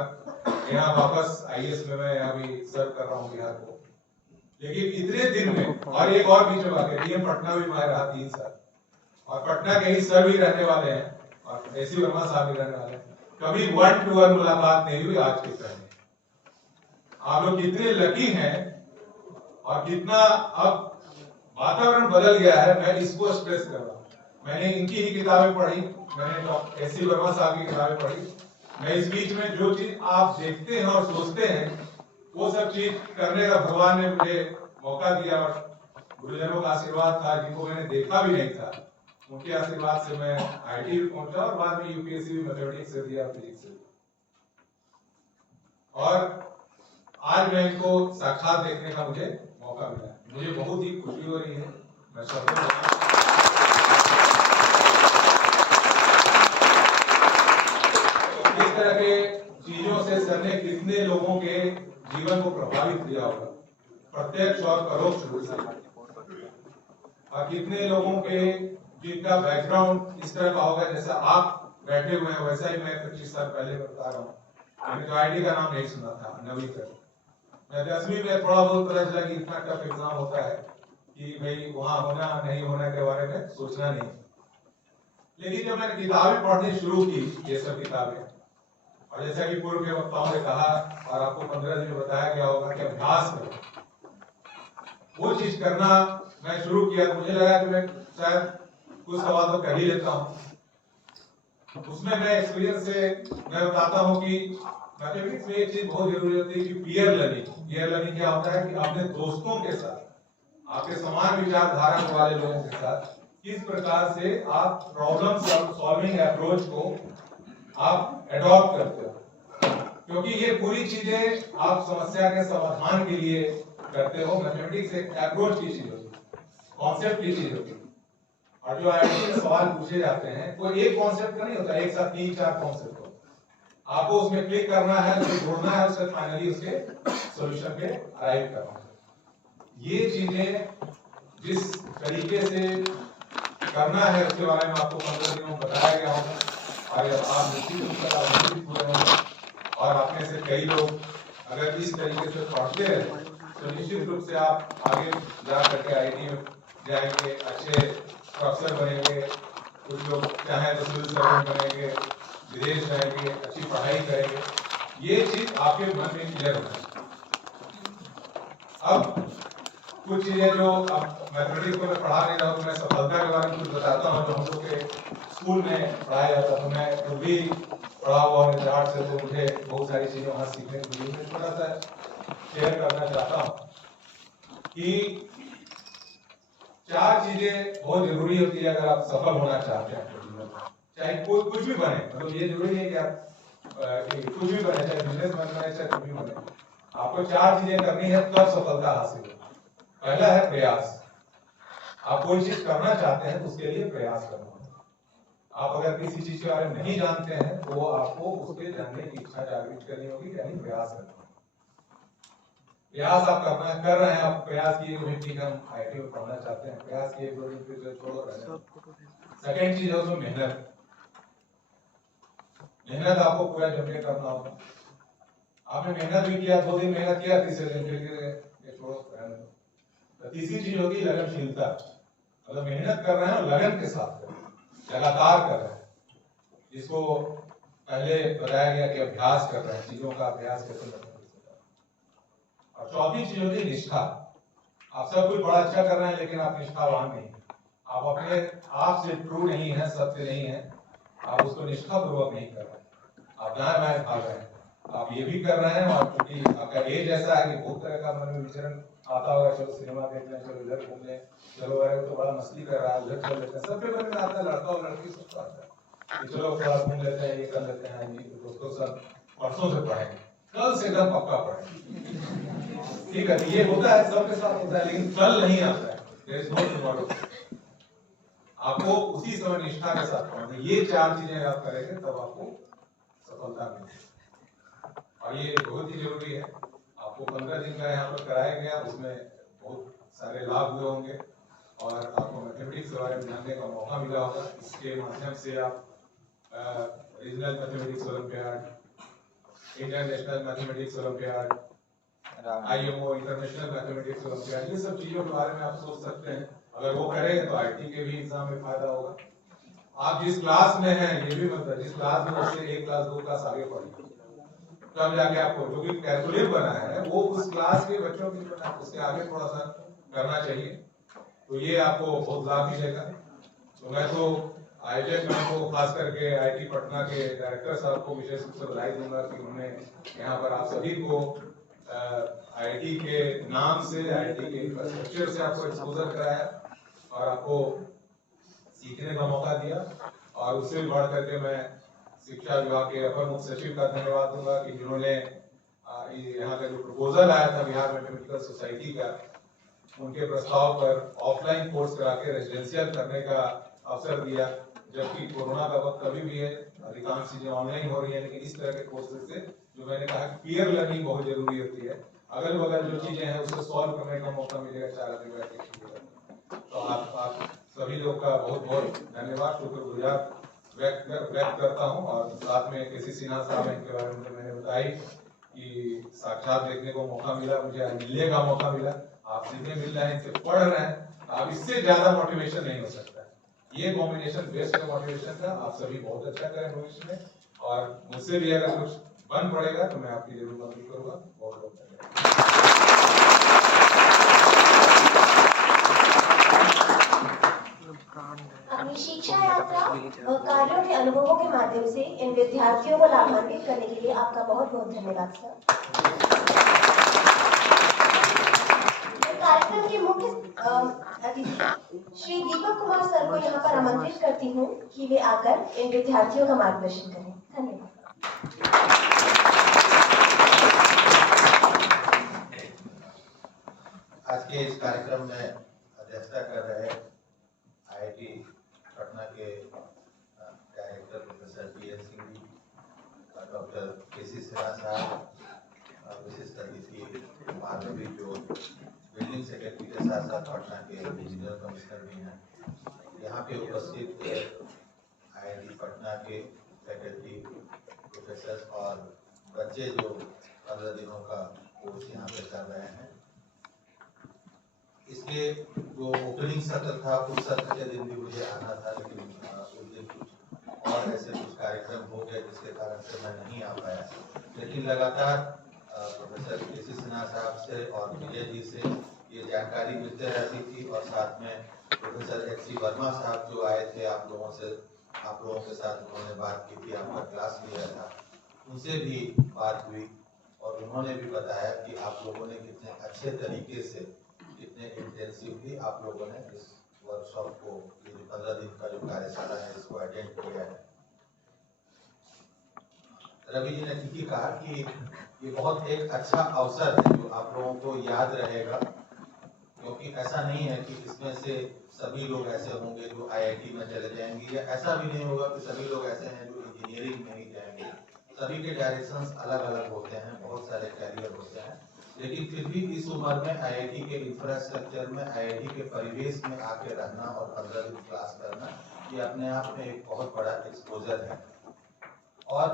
यहाँ वापस आईएएस में मैं यहाँ भी सर्व कर रहा हूँ बिहार को। लेकिन इतने दिन में, और एक और बीच में बात, डीएम पटना भी मैं रहा 3 साल, और पटना के ही सर भी रहने वाले हैं और एसी वर्मा साहब भी रहने वाले हैं। कभी 1-to-1 मुलाकात नहीं हुई आज के पहले। आप लोग कितने लकी हैं और कितना अब वातावरण बदल गया है, मैं इसको स्ट्रेस कर रहा हूँ। मैंने इनकी ही किताबें पढ़ी, मैंने एसी वर्मा साहब की किताबें पढ़ी। मैं इस बीच में जो चीज आप देखते हैं और सोचते हैं, वो सब चीज करने का भगवान ने मुझे मौका दिया, और गुरुजनों का आशीर्वाद था, जिनको मैंने देखा भी नहीं था, उनके आशीर्वाद से मैं आईआईटी भी पहुंचा और बाद में यूपीएससी भी मैथमेटिक्स से दिया, फिजिक्स से। और आज मैं इनको साक्षात देखने का मुझे मौका मिला, मुझे बहुत ही खुशी हो रही है। मैं सबको इस तरह के चीजों से सर ने कितने लोगों के जीवन को प्रभावित किया होगा, प्रत्यक्ष और परोक्ष रूप से, और कितने लोगों के जिनका बैकग्राउंड इस तरह का होगा जैसा आप बैठे हुए हैं, वैसा ही मैं 25 साल पहले बता रहा हूँ। मैंने तो आईआईटी का नाम नहीं सुना था 9वीं तक। मैं 10वीं में थोड़ा बहुत पता चला कि इतना टफ एग्जाम होता है कि भाई वहां होना नहीं होना के बारे में सोचना नहीं। लेकिन जब मैंने किताबें पढ़नी शुरू की, ये सब किताबें, और जैसा कि पूर्व के वक्ताओं ने कहा और आपको 15 दिन में बताया गया होगा कि अभ्यास करो, वो चीज करना मैं शुरू किया तो मुझे लगा कि मैं शायद कुछ सवाल तो कर ही लेता हूँ। उसमें मैं एक्सपीरियंस से मैं बताता हूँ कि मैथमेटिक्स में एक चीज बहुत जरूरी होती है कि पीयर लर्निंग। पीयर लर्निंग क्या होता है कि अपने दोस्तों के साथ, आपके समान विचारधारा वाले लोगों के साथ किस प्रकार से आप प्रॉब्लम सॉल्विंग अप्रोच को आप एडॉप्ट करते हो, क्योंकि ये पूरी चीजें आप समस्या के समाधान के लिए करते हो। मैथमेटिक्स एक अप्रोच की चीज होती है, कॉन्सेप्ट की चीज होती है, और जो आईआईटी में सवाल पूछे जाते हैं वो एक कॉन्सेप्ट का नहीं होता, एक साथ 3-4 कॉन्सेप्ट हो, आपको उसमें क्लिक करना है, उसको ढूंढना है, उससे फाइनली उसके सॉल्यूशन पे अराइव करना है। ये चीजें जिस तरीके से करना है उसके बारे में आपको 15 दिनों में बताया गया होगा, और आप निश्चित रूप से आनंदित हुए होंगे। और आप में से कई लोग अगर इस तरीके से पढ़ते रहे तो निश्चित रूप से आप आगे जा करके आईआईटी में जाएंगे, अच्छे प्रोफेसर बनेंगे, कुछ लोग चाहे तो सिविल सर्वेंट बनेंगे, विदेश जाएंगे, अच्छी पढ़ाई करेंगे। ये चीज आपके मन में क्लियर होना चाहिए। अब कुछ चीजें जो अब मैथमेटिक्स को मैं पढ़ा नहीं रहा हूँ, तो मैं सफलता के बारे में कुछ बताता हूँ जो हम लोग के स्कूल में पढ़ाया जाता था। मैं खुद भी पढ़ा हुआ हूँ आर्ट से, तो मुझे बहुत सारी चीजें वहाँ सीखने को मिली। मैं थोड़ा सा शेयर करना चाहता हूँ कि 4 चीजें बहुत जरूरी होती है अगर आप सफल होना चाहते हैं जीवन में, चाहे कोई कुछ भी बने। मतलब ये जरूरी है कि आप कुछ भी बने, चाहे बिजनेसमैन बने, चाहे कुछ भी बने, आपको 4 चीजें करनी है तब सफलता हासिल हो। पहला है प्रयास। आप कोई चीज करना चाहते हैं तो उसके लिए प्रयास करना। आप अगर किसी चीज के बारे में नहीं जानते हैं तो वो आपको उसके जानने की इच्छा जागृत करनी होगी, यानी प्रयास करना। प्रयास आप कर रहे हैं, आप प्रयास किए कि हम आईआईटी में पढ़ना चाहते हैं, प्रयास किए 2 दिन फिर छोड़ो रहने। सेकंड चीज है उसमें मेहनत। मेहनत आपको पूरा जम के करना होगा। आपने मेहनत भी किया, 2 दिन मेहनत किया, तीसरे दिन फिर छोड़ो रहने दो। तो तीसरी चीज होगी लगनशीलता। मतलब मेहनत कर रहे हैं और लगन के साथ कर रहे हैं, लगातार कर रहे हैं, जिसको पहले बताया गया कि अभ्यास कर रहे हैं, चीजों का अभ्यास कैसे करते हैं। और चौथी चीज होती है निष्ठा। आप सब कुछ बड़ा अच्छा कर रहे हैं लेकिन आप निष्ठावान नहीं है, आप अपने आप से ट्रू नहीं है, सत्य नहीं है, आप उसको निष्ठापूर्वक नहीं कर रहे हैं, आप दाएं बाएं भाग रहे हैं। आप ये भी कर रहे हैं और क्योंकि आपका एज ऐसा है कि बहुत तरह का मन में विचरण आता होगा, चलो सिनेमा देखने, चलो इधर घूमने, चलो अरे वो तो बड़ा मस्ती कर रहा है, उधर चल लेते हैं। सब पेपर में आता है, लड़का और लड़की सबको आता है कि चलो थोड़ा घूम लेते हैं, ये कर लेते हैं, ये दोस्तों सब परसों से पढ़ेंगे, कल से एकदम पक्का पढ़ेंगे। ठीक है, ये होता है, सबके साथ होता है, लेकिन कल नहीं आता है। There is no tomorrow। आपको उसी समय निष्ठा के साथ पढ़ना, ये 4 चीजें आप करेंगे तब आपको सफलता मिलेगी। और ये बहुत ही जरूरी है। आपको 15 दिन का यहाँ पर कराया गया, उसमें बहुत सारे लाभ हुए होंगे और आपको मैथमेटिक्स के बारे में जानने का मौका मिला होगा। इसके माध्यम से आप regional mathematics olympiad, international mathematics olympiad, IMO international mathematics olympiad, ये सब चीजों के बारे में आप सोच सकते हैं। अगर वो करेंगे तो IT के भी एग्जाम में फायदा होगा। आप जिस क्लास में हैं, ये भी मतलब जिस क्लास में उससे 1 क्लास 2 क्लास आगे पढ़िए, तब जाके आपको जो भी कैलकुलेट बना है वो उस क्लास के बच्चों के लिए बना, उसके आगे थोड़ा सा करना चाहिए, तो ये आपको बहुत लाभ मिलेगा। तो मैं तो आयोजक को खास करके IIT पटना के डायरेक्टर साहब को विशेष रूप से बधाई दूंगा कि उन्होंने यहाँ पर आप सभी को IIT के नाम से, IIT के इंफ्रास्ट्रक्चर से आपको एक्सपोजर कराया और आपको सीखने का मौका दिया। और उससे भी बढ़ करके मैं शिक्षा विभाग के अपर मुख्य सचिव का धन्यवाद दूंगा कि जिन्होंने यहाँ का जो प्रपोजल आया था बिहार मैथमेटिकल सोसाइटी का, उनके प्रस्ताव पर ऑफलाइन कोर्स करा के रेजिडेंशियल करने का अवसर दिया। जबकि कोरोना का वक्त अभी भी है, अधिकांश चीजें ऑनलाइन हो रही है, लेकिन इस तरह के कोर्सेज से जो मैंने कहा पीयर लर्निंग बहुत जरूरी होती है। अगल बगल जो चीजें हैं उसे सॉल्व करने का मौका मिलेगा 4 आदमी बैठ के। तो आप सभी लोग का बहुत बहुत धन्यवाद, शुक्रगुजार व्यक्त करता हूं। और साथ में केसी सिन्हा साहब इनके बारे में मैंने बताई कि साक्षात देखने को मौका मिला, मुझे मिलने का मौका मिला। आप सीखने मिल रहे हैं, इनसे पढ़ रहे हैं, अब इससे ज्यादा मोटिवेशन नहीं हो सकता है। ये कॉम्बिनेशन बेस्ट है मोटिवेशन का। आप सभी बहुत अच्छा करें भविष्य में, और मुझसे भी अगर कुछ बन पड़ेगा तो मैं आपकी जरूर मदद करूंगा। बहुत बहुत अपनी शिक्षा यात्रा और कार्यों के अनुभवों के माध्यम से इन विद्यार्थियों को लाभान्वित करने के लिए आपका बहुत बहुत धन्यवाद सर। कार्यक्रम के मुख्य अतिथि श्री दीपक कुमार सर को यहाँ पर आमंत्रित करती हूँ कि वे आकर इन विद्यार्थियों का मार्गदर्शन करें। धन्यवाद। आज के इस कार्यक्रम में अध्यक्षता कर रहे IIT पटना के director professor BN Singh ji, doctor केसी सिन्हा साहब, विशिष्ट अतिथि माधवी जो बिल्डिंग सेक्रेटरी के साथ साथ पटना के रीजनल कमिश्नर भी हैं, यहाँ पे उपस्थित IIT पटना के फैकल्टी, प्रोफेसर और बच्चे जो 15 दिनों का कोर्स यहाँ पे कर रहे हैं। इसके जो ओपनिंग सत्र था उस सत्र के दिन भी मुझे आना था, लेकिन उस दिन कुछ और ऐसे कुछ कार्यक्रम हो गए जिसके कारण से मैं नहीं आ पाया। लेकिन लगातार प्रोफेसर केसी सिन्हा साहब से और विजय जी से ये जानकारी मिलते रहती थी, और साथ में प्रोफेसर HC वर्मा साहब जो आए थे आप लोगों के साथ उन्होंने बात की थी, आपका क्लास लिया था, उनसे भी बात हुई और उन्होंने भी बताया कि आप लोगों ने कितने अच्छे तरीके से, कितने इंटेंसिवली आप लोगों ने इस वर्कशॉप को, ये जो 15 दिन का जो कार्यशाला है इसको अटेंड किया है। रवि जी ने ठीक ही कहा कि ये बहुत एक अच्छा अवसर है जो आप लोगों को याद रहेगा, क्योंकि ऐसा नहीं है कि इसमें से सभी लोग ऐसे होंगे जो IIT में चले जाएंगे, या ऐसा भी नहीं होगा कि सभी लोग ऐसे हैं जो इंजीनियरिंग में ही जाएंगे। सभी के डायरेक्शंस अलग अलग होते हैं, बहुत सारे कैरियर होते हैं, लेकिन फिर भी इस उम्र में IIT के इंफ्रास्ट्रक्चर में, IIT के परिवेश में आके रहना और 15 दिन क्लास करना, ये अपने आप में एक बहुत बड़ा एक्सपोजर है। और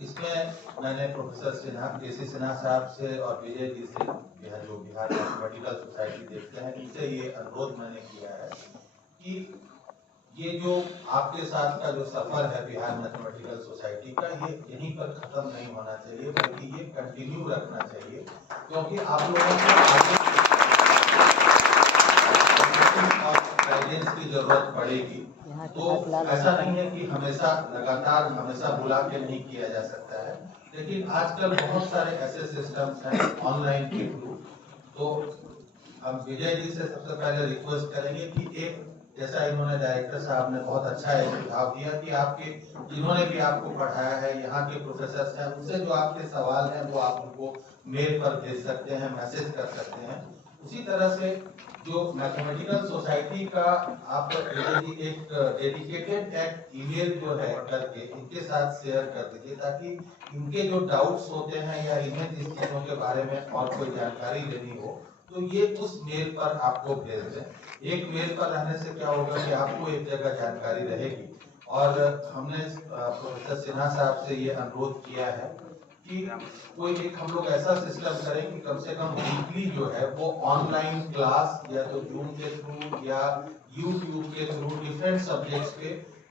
इसमें मैंने प्रोफेसर सिन्हा, केसी सिन्हा साहब से और विजय जी से, यह जो बिहार मैथमेटिकल सोसाइटी देखते हैं, इनसे ये अनुरोध मैंने किया है कि ये जो आपके साथ का जो सफर है बिहार मैथमेटिकल सोसाइटी का, ये यहीं पर खत्म नहीं होना चाहिए, बल्कि ये कंटिन्यू रखना चाहिए, क्योंकि आप लोगों को आगे और गाइडेंस की जरूरत पड़ेगी। तो ऐसा नहीं है कि हमेशा बुला के नहीं किया जा सकता है, लेकिन आजकल बहुत सारे ऐसे सिस्टम्स हैं ऑनलाइन के थ्रू, तो हम विजय जी से सबसे पहले रिक्वेस्ट करेंगे कि एक जैसा इन्होंने डायरेक्टर साहब ने बहुत अच्छा एक सुझाव दिया कि आपके जिन्होंने भी आपको पढ़ाया है, यहाँ के प्रोफेसर हैं, उनसे जो आपके सवाल हैं वो आप उनको मेल पर भेज सकते हैं, मैसेज कर सकते हैं। उसी तरह से जो मैथमेटिकल सोसाइटी का आप एक डेडिकेटेड एक ईमेल जो है करके इनके साथ शेयर कर दीजिए, ताकि इनके जो डाउट्स होते हैं या इन्हें जिस चीजों के बारे में और कोई जानकारी लेनी हो तो ये उस मेल पर आपको भेज दें। एक मेल पर रहने से क्या होगा कि आपको एक जगह जानकारी रहेगी। और हमने प्रोफेसर सिन्हा साहब से ये अनुरोध किया है कि कोई एक हम लोग ऐसा सिस्टम करें कि कम से कम वीकली जो है वो ऑनलाइन क्लास या तो जूम के थ्रू या यूट्यूब के थ्रू डिफरेंट सब्जेक्ट्स पे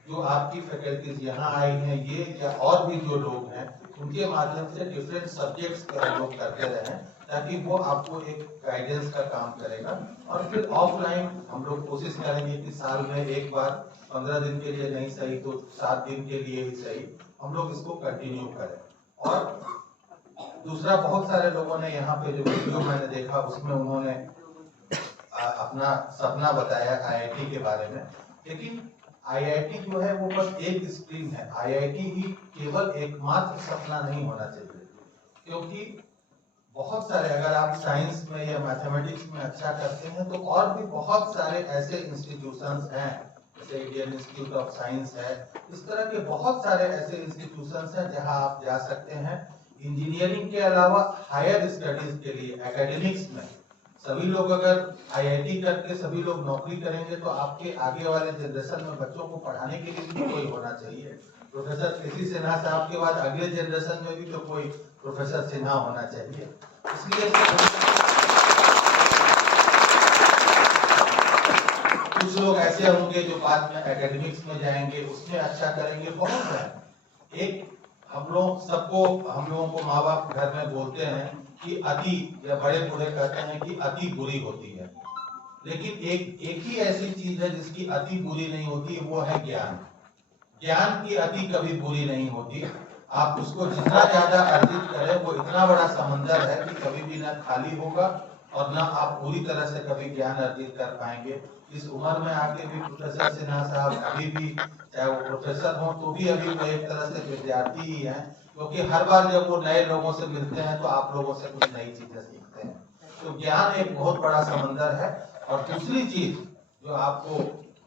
जो आपकी फैकल्टीज यहाँ आई हैं ये या और भी जो लोग हैं उनके माध्यम से डिफरेंट सब्जेक्ट्स पे हम लोग करते रहें, ताकि वो आपको एक गाइडेंस का काम करेगा। और फिर ऑफलाइन हम लोग कोशिश करेंगे कि साल में एक बार 15 दिन के लिए नहीं सही तो 7 दिन के लिए ही सही हम लोग इसको कंटिन्यू करें। और दूसरा, बहुत सारे लोगों ने यहाँ पे जो वीडियो मैंने देखा उसमें उन्होंने अपना सपना बताया आईआईटी के बारे में, लेकिन आईआईटी जो है वो बस एक स्ट्रीम है। आईआईटी ही केवल एकमात्र सपना नहीं होना चाहिए, क्योंकि बहुत सारे अगर आप साइंस में या मैथमेटिक्स में अच्छा करते हैं तो और भी बहुत सारे ऐसे इंस्टीट्यूशंस हैं, जैसे इंडियन इंस्टीट्यूट ऑफ साइंस है, इस तरह के बहुत सारे ऐसे इंस्टीट्यूशंस हैं जहां आप जा सकते हैं। इंजीनियरिंग के अलावा हायर स्टडीज के लिए एकेडमिक्स में सभी लोग अगर आईआईटी करके सभी लोग नौकरी करेंगे तो आपके आगे वाले जनरेशन में बच्चों को पढ़ाने के लिए भी कोई होना चाहिए। प्रोफेसर केसी सिन्हा साहब के बाद अगले जनरेशन में भी तो कोई प्रोफेसर सिन्हा होना चाहिए। इसलिए कुछ लोग ऐसे होंगे जो बाद में एकेडमिक्स में जाएंगे, उसमें अच्छा करेंगे, बहुत है। एक हम लोगों को माँ बाप घर में बोलते हैं कि अति, या बड़े बूढ़े कहते हैं कि अति बुरी होती है, लेकिन एक ही ऐसी चीज है जिसकी अति बुरी नहीं होती, वो है ज्ञान। ज्ञान की अति कभी बुरी नहीं होती। आप उसको जितना ज्यादा अर्जित करें वो इतना बड़ा समंदर है कि कभी भी ना खाली होगा और ना आप पूरी तरह से कभी ज्ञान अर्जित कर पाएंगे। इस उम्र में आके भी प्रोफेसर सिन्हा साहब अभी भी चाहे वो प्रोफेसर हो तो भी अभी वो एक तरह से विद्यार्थी ही हैं, क्योंकि हर बार जब वो नए लोगों से मिलते हैं तो आप लोगों से कुछ नई चीजें सीखते हैं। तो ज्ञान एक बहुत बड़ा समंदर है। और दूसरी चीज जो आपको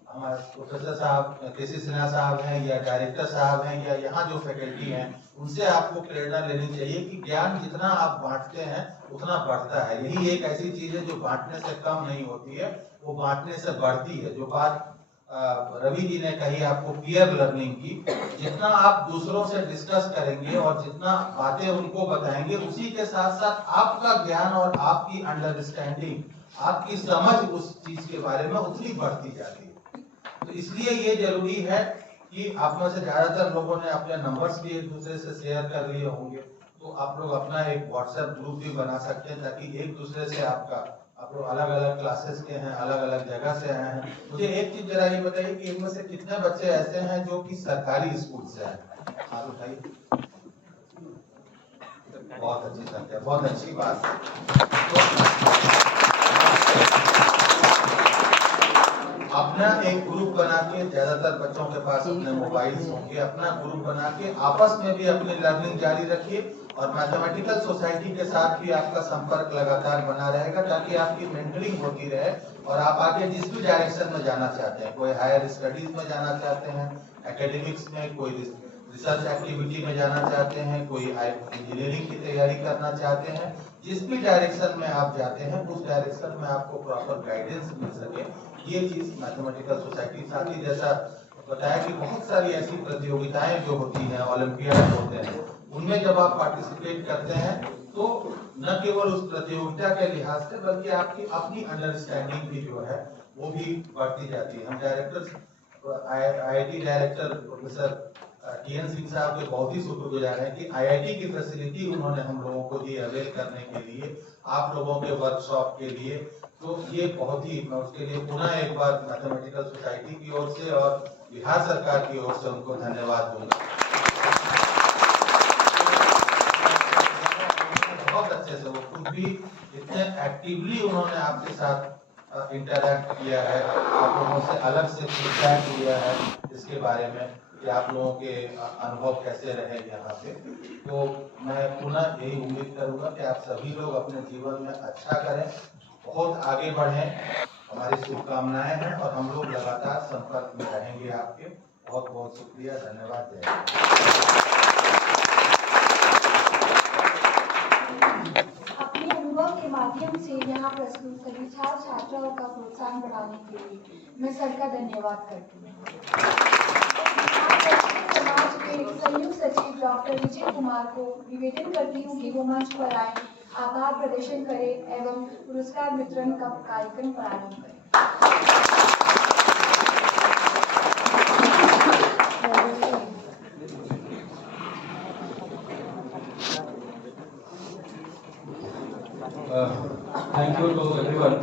हमारे प्रोफेसर साहब केसी सिन्हा साहब हैं या डायरेक्टर साहब हैं या यहाँ जो फैकल्टी हैं उनसे आपको प्रेरणा लेनी चाहिए कि ज्ञान जितना आप बांटते हैं उतना बढ़ता है। यही एक ऐसी चीज है जो बांटने से कम नहीं होती है, वो बांटने से बढ़ती है। जो बात रवि जी ने कही आपको पीयर लर्निंग की, जितना आप दूसरों से डिस्कस करेंगे और जितना बातें उनको बताएंगे उसी के साथ साथ आपका ज्ञान और आपकी अंडरस्टैंडिंग, आपकी समझ उस चीज के बारे में उतनी बढ़ती जाती है। तो इसलिए ये जरूरी है कि आप में से ज्यादातर लोगों ने अपने नंबर्स भी एक दूसरे से शेयर कर लिए होंगे, तो आप लोग अपना एक व्हाट्सएप ग्रुप भी बना सकते हैं ताकि एक दूसरे से आप लोग अलग अलग क्लासेस के हैं, अलग अलग जगह से आए हैं। मुझे एक चीज जरा ये बताइए कि इनमें से कितने बच्चे ऐसे हैं जो कि सरकारी स्कूल से आए? हाथ उठाइए। बहुत अच्छी संख्या, बहुत अच्छी बात है। अपना एक ग्रुप बना के, ज्यादातर बच्चों के पास अपने मोबाइल्स होंगे, अपना ग्रुप बना के आपस में भी अपनी लर्निंग जारी रखिए और मैथमेटिकल सोसाइटी के साथ भी आपका संपर्क लगातार बना रहेगा ताकि आपकी मेंटरिंग होती रहे और आप आगे जिस भी डायरेक्शन में जाना चाहते हैं, कोई हायर स्टडीज में जाना चाहते हैं, एकेडमिक्स में, कोई रिसर्च एक्टिविटी में जाना चाहते हैं, कोई इंजीनियरिंग की तैयारी करना चाहते हैं, जिस भी डायरेक्शन में आप जाते हैं उस डायरेक्शन में आपको प्रॉपर गाइडेंस मिल सके, ये चीज मैथमेटिकल सोसाइटी साथ ही जैसा बताया कि बहुत सारी ऐसी प्रतियोगिताएं जो होती हैं, ओलंपियाड होते हैं, उनमें जब आप पार्टिसिपेट करते हैं तो न केवल उस प्रतियोगिता के लिहाज से बल्कि आपकी अपनी अंडरस्टैंडिंग भी जो है वो भी बढ़ती जाती है। हम director IIT director professor TN Singh साहब के बहुत ही शुक्रगुजार हैं कि आईआईटी की फैसिलिटी उन्होंने हम लोगों को दी अवेल करने के लिए, आप लोगों के वर्कशॉप के लिए। तो ये बहुत ही, मैं उसके लिए पुनः एक बार मैथमेटिकल सोसाइटी की ओर से और बिहार सरकार की ओर से उनको धन्यवाद दूंगा। बहुत अच्छे से वो खुद भी इतने एक्टिवली उन्होंने आपके साथ इंटरैक्ट किया है, आप लोगों से अलग से फीडबैक लिया है इसके बारे में कि आप लोगों के अनुभव कैसे रहे यहाँ पे। तो मैं पुनः यही उम्मीद करूंगा कि आप सभी लोग अपने जीवन में अच्छा करें, बहुत आगे बढ़ें। हमारी शुभकामनाएं हैं और हम लोग लगातार संपर्क में रहेंगे आपके। बहुत बहुत शुक्रिया, धन्यवाद, जय हिंद। अपने अनुभव के माध्यम से यहाँ प्रस्तुत सभी छात्र छात्राओं का प्रोत्साहन बढ़ाने के लिए मैं सर का धन्यवाद करती हूँ। समाज के संयुक्त सचिव डॉक्टर विजय कुमार को निवेदन करती हूँ कि वो मंच पर आए, आभार प्रदर्शन करें एवं पुरस्कार वितरण का कार्यक्रम प्रारंभ करें। Thank you to everyone.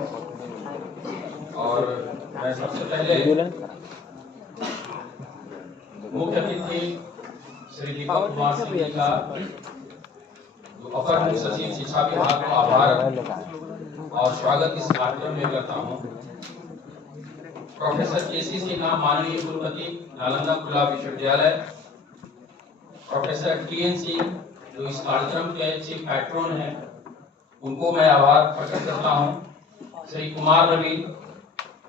और मैं सबसे पहले मुख्य अतिथि श्री दीपक कुमार सिंह जी का जो अपर मुख्य सचिव शिक्षा विभाग को आभार और स्वागत इस कार्यक्रम में करता हूँ। प्रोफेसर केसी सिन्हा माननीय कुलपति नालंदा खुला विश्वविद्यालय, प्रोफेसर टीएन सिंह जो इस कार्यक्रम के चीफ पैट्रोन हैं, उनको मैं आभार प्रकट करता हूँ। श्री कुमार रवि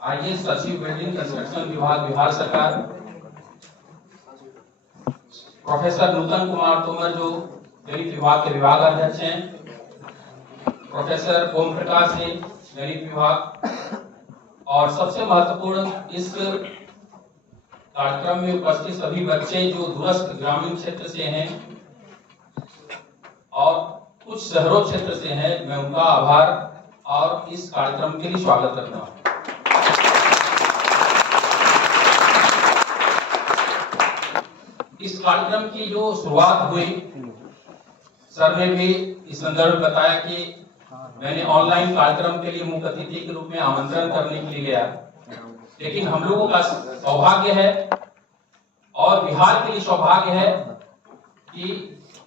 आईएएस सचिव बिल्डिंग कंस्ट्रक्शन विभाग बिहार सरकार, प्रोफेसर नूतन कुमार तोमर जो गणित विभाग के विभाग अध्यक्ष हैं, प्रोफेसर ओम प्रकाश सिंह गणित विभाग, और सबसे महत्वपूर्ण इस कार्यक्रम में उपस्थित सभी बच्चे जो दूरस्थ ग्रामीण क्षेत्र से हैं और कुछ शहरों क्षेत्र से हैं, मैं उनका आभार और इस कार्यक्रम के लिए स्वागत करता हूँ। इस कार्यक्रम की जो शुरुआत हुई, सर ने भी इस संदर्भ में बताया कि मैंने ऑनलाइन कार्यक्रम के लिए मुख्य अतिथि के रूप में आमंत्रण करने के लिए गया, लेकिन हम लोगों का सौभाग्य है और बिहार के लिए सौभाग्य है कि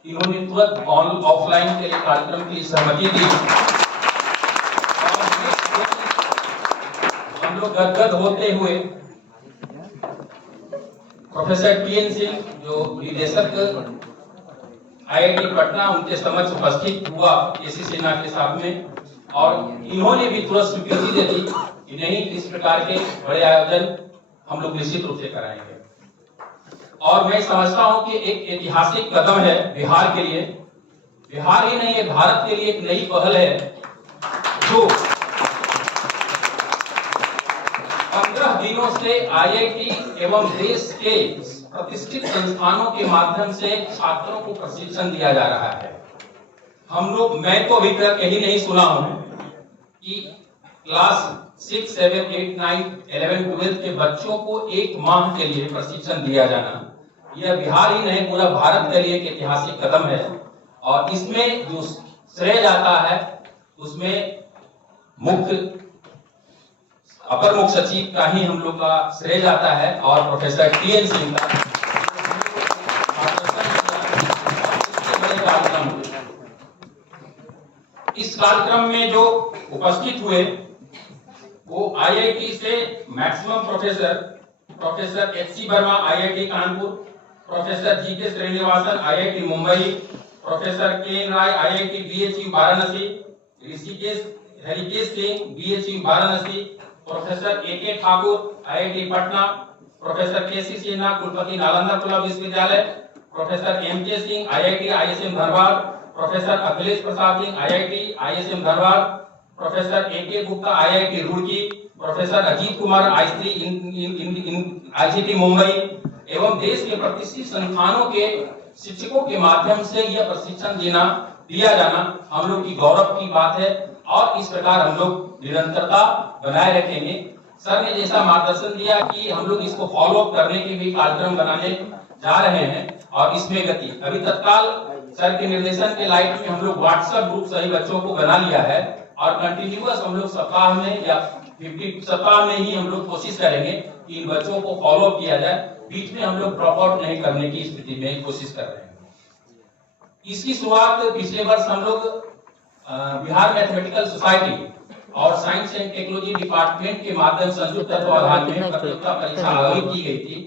इन्होंने तुरंत ऑफलाइन के लिए कार्यक्रम की सहमति दी और हम लोग गदगद होते हुए प्रोफेसर टीएन सिंह जो निदेशक आईआईटी पटना, उनके समक्ष उपस्थित हुआ केसी सिन्हा के सामने, और इन्होंने भी तुरंत स्वीकृति दे दी कि नहीं, इस प्रकार के बड़े आयोजन हम लोग निश्चित रूप से कराएंगे। और मैं समझता हूं कि एक ऐतिहासिक कदम है बिहार के लिए, बिहार ही नहीं है भारत के लिए एक नई पहल है जो 15 दिनों से आईआईटी एवं देश के प्रतिष्ठित संस्थानों के माध्यम से छात्रों को प्रशिक्षण दिया जा रहा है। हम लोग, मैं तो अभी तक यही नहीं सुना हूं कि क्लास 6, 7, 8, 9, 11, 12 के बच्चों को एक माह के लिए प्रशिक्षण दिया जाना, यह बिहार ही नहीं पूरा भारत के लिए एक ऐतिहासिक कदम है। और इसमें जो श्रेय जाता है उसमें अपर मुख्य सचिव का ही हम लोग का श्रेय जाता है और प्रोफेसर टीएन सिंह का। इस कार्यक्रम में जो उपस्थित हुए वो आईआईटी से maximum professor HC Verma IIT Kanpur, professor GK Srinivasan IIT Mumbai, professor K Rai IIT BHU Varanasi, Rishikesh Harikesh Singh BHU Varanasi, professor AK Thakur IIT Patna, professor KC Sinha कुलपति नालंदा खुला विश्वविद्यालय, professor MK Singh IIT ISM Dhanbad, professor Akhilesh Prasad Singh IIT ISM Dhanbad, professor AK Gupta IIT Roorkee, professor Ajit Kumar IIT Mumbai एवं देश के प्रतिष्ठित संस्थानों के शिक्षकों के माध्यम से यह प्रशिक्षण दिया जाना हम लोग की गौरव की बात है और इस प्रकार हम लोग निरंतरता बनाए रखेंगे। सर ने जैसा मार्गदर्शन दिया कि हम लोग इसको फॉलो अप करने के भी कार्यक्रम बनाने जा रहे हैं और इसमें गति अभी तत्काल सर के निर्देशन के लाइट में हम लोग व्हाट्सएप ग्रुप सही बच्चों को बना लिया है और कंटिन्यूअस हम लोग सप्ताह में या 50 सप्ताह में ही हम लोग कोशिश करेंगे कि इन बच्चों को फॉलो अप किया जाए। बीच में हम लोग ड्रॉप आउट नहीं करने की स्थिति में कोशिश कर रहे हैं। इसकी शुरुआत पिछले वर्ष हम लोग बिहार मैथमेटिकल सोसाइटी और साइंस एंड टेक्नोलॉजी डिपार्टमेंट के माध्यम से संयुक्त तत्वावधान में प्रतियोगिता परीक्षा आयोजित की गई थी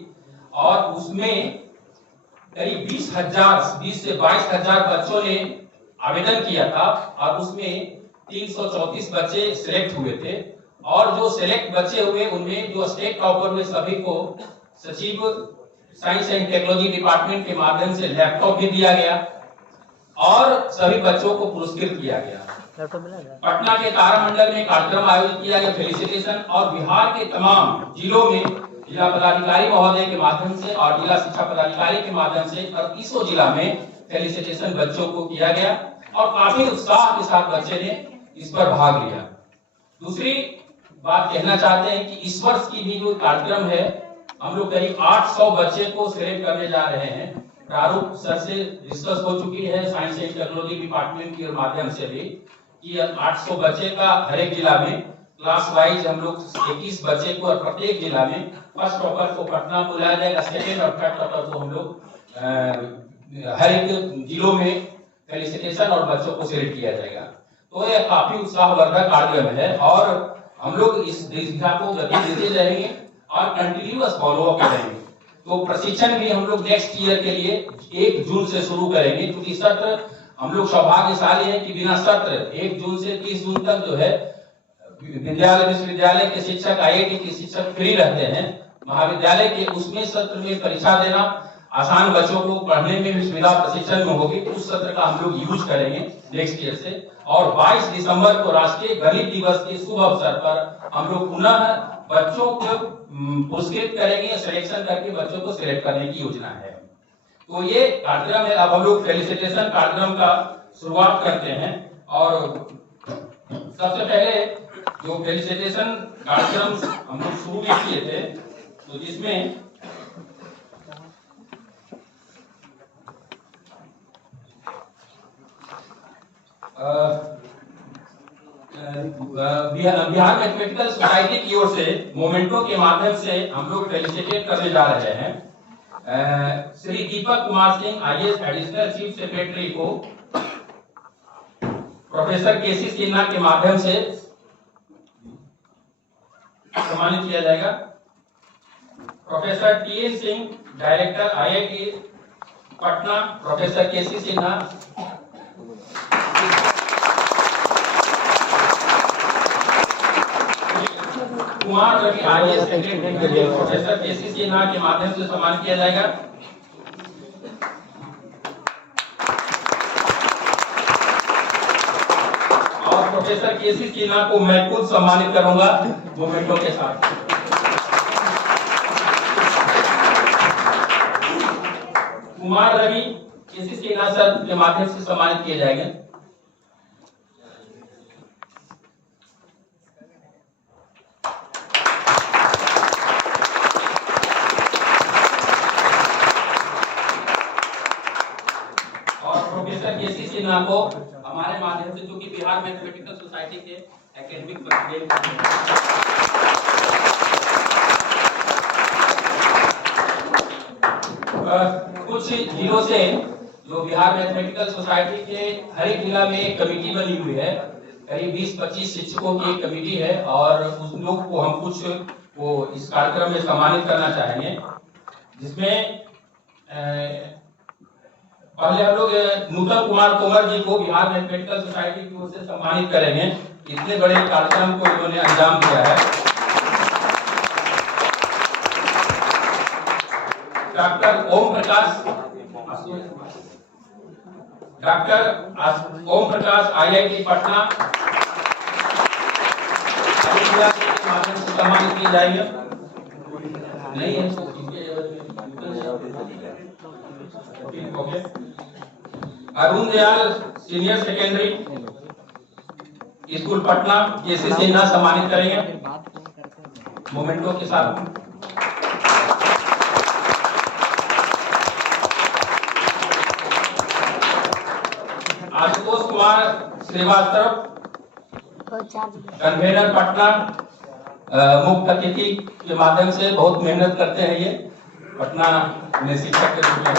और उसमें करीब 20 से 22,000 बच्चों ने आवेदन किया था और उसमें 334 बच्चे सिलेक्ट हुए थे और जो सिलेक्ट बच्चे हुए उनमें जो स्टेट टॉपर हुए सभी को सचिव साइंस एंड टेक्नोलॉजी डिपार्टमेंट के माध्यम से लैपटॉप भी दिया गया और सभी बच्चों को पुरस्कृत किया गया। पटना के तारामंडल में कार्यक्रम आयोजित किया गया फेलिसिटेशन और बिहार के तमाम जिलों में जिला पदाधिकारी महोदय के माध्यम से और जिला शिक्षा पदाधिकारी के माध्यम से 38 जिला में फेलिसिटेशन बच्चों को किया गया और काफी उत्साह के साथ बच्चे ने इस पर भाग लिया। दूसरी बात कहना चाहते हैं कि इस वर्ष की भी जो कार्यक्रम है हम लोग करीब 800 बच्चे को सिलेक्ट करने जा रहे हैं। प्रारूप सर से डिस्कस हो चुकी है साइंस एंड टेक्नोलॉजी डिपार्टमेंट के माध्यम से भी कि 800 बच्चे का हर एक जिला में क्लास वाइज हम लोग 21 बच्चे को और प्रत्येक जिला में फर्स्ट टॉपर को पटना बुलाया जाएगा, सेकेंड और थर्ड टॉपर को हम लोग हर एक जिलों में फेलिसिटेशन और बच्चों को सिलेक्ट किया जाएगा। तो यह काफी उत्साहवर्धक कार्यक्रम है और हम लोग इस दिशा को गति देते रहेंगे और कंटिन्यूअस फॉलोअप करेंगे। तो प्रशिक्षण भी हम लोग नेक्स्ट ईयर के लिए 1 जून से शुरू करेंगे क्योंकि सत्र हम लोग सौभाग्यशाली हैं कि बिना सत्र 1 जून से 30 जून तक जो है विद्यालय विश्वविद्यालय के शिक्षक IIT के शिक्षक फ्री रहते हैं। महाविद्यालय के उसमें सत्र में परीक्षा देना आसान, बच्चों को पढ़ने में भी सुविधा प्रशिक्षण में होगी। उस सत्र का हम लोग यूज करेंगे नेक्स्ट ईयर से और 22 दिसंबर को राष्ट्रीय गणित दिवस के शुभ अवसर पर हम लोग पुनः बच्चों को पुरस्कृत करेंगे, सिलेक्शन करके बच्चों को सिलेक्ट करने की योजना है। तो ये कार्यक्रम है। अब हम लोग फेलिसिटेशन कार्यक्रम का शुरुआत करते हैं और सबसे पहले जो फेलिसिटेशन कार्यक्रम हम लोग शुरू भी किए थे तो जिसमें बिहार मैथमेटिकल सोसाइटी की ओर से मोमेंटो के माध्यम से हम लोग फेलिसिटेट करने जा रहे हैं Shri Deepak Kumar Singh IAS additional chief secretary को प्रोफेसर KC सिन्हा के माध्यम से सम्मानित किया जाएगा। Professor TN Singh director IIT Patna, professor KC Sinha Kumar Ravi IAS secretary professor KC Sinha के माध्यम से सम्मानित किया जाएगा। और प्रोफेसर KC सिन्हा को मैं खुद सम्मानित करूंगा मोमेंटो के साथ। कुमार रवि KC सिन्हा सर के माध्यम से सम्मानित किए जाएंगे। प्रोफेसर KC सिन्हा को हमारे माध्यम से जो कि बिहार मैथमेटिकल सोसाइटी के एकेडमिक कुछ जिलों से जो बिहार मैथमेटिकल सोसाइटी के हर एक जिला में एक कमेटी बनी हुई है, करीब 20-25 शिक्षकों की एक कमेटी है और उस लोग को हम कुछ वो इस कार्यक्रम में सम्मानित करना चाहेंगे जिसमें पहले हम लोग नूतन कुमार तोमर जी को बिहार मैथमेटिकल सोसाइटी की ओर से सम्मानित करेंगे। इतने बड़े कार्यक्रम को इन्होंने अंजाम दिया है। डॉक्टर ओम प्रकाश IIT पटना के माध्यम से सम्मानित किए जाएंगे। नहीं है okay. Arun Dayal senior secondary school Patna KC Sinha सम्मानित करेंगे मोमेंटो के साथ। आशुतोष कुमार श्रीवास्तव कन्वेनर पटना मुख्य अतिथि के माध्यम से बहुत मेहनत करते हैं ये पटना में शिक्षक के रूप में।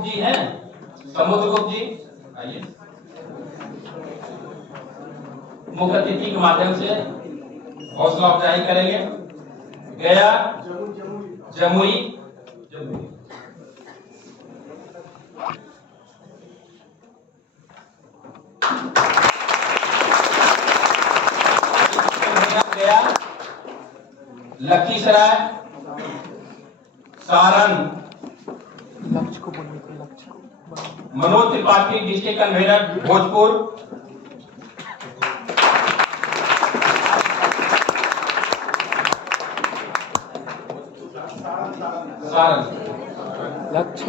समुद्रगुप्त जी हैं, समुद्रगुप्त जी आइए। मुख्य अतिथि के माध्यम से हौसला अफजाई करेंगे। गया जमुई गया, लखीसराय, सारण, मनोज त्रिपाठी डिस्ट्रिक्ट कन्वीनर भोजपुर, सारण, लक्ष्य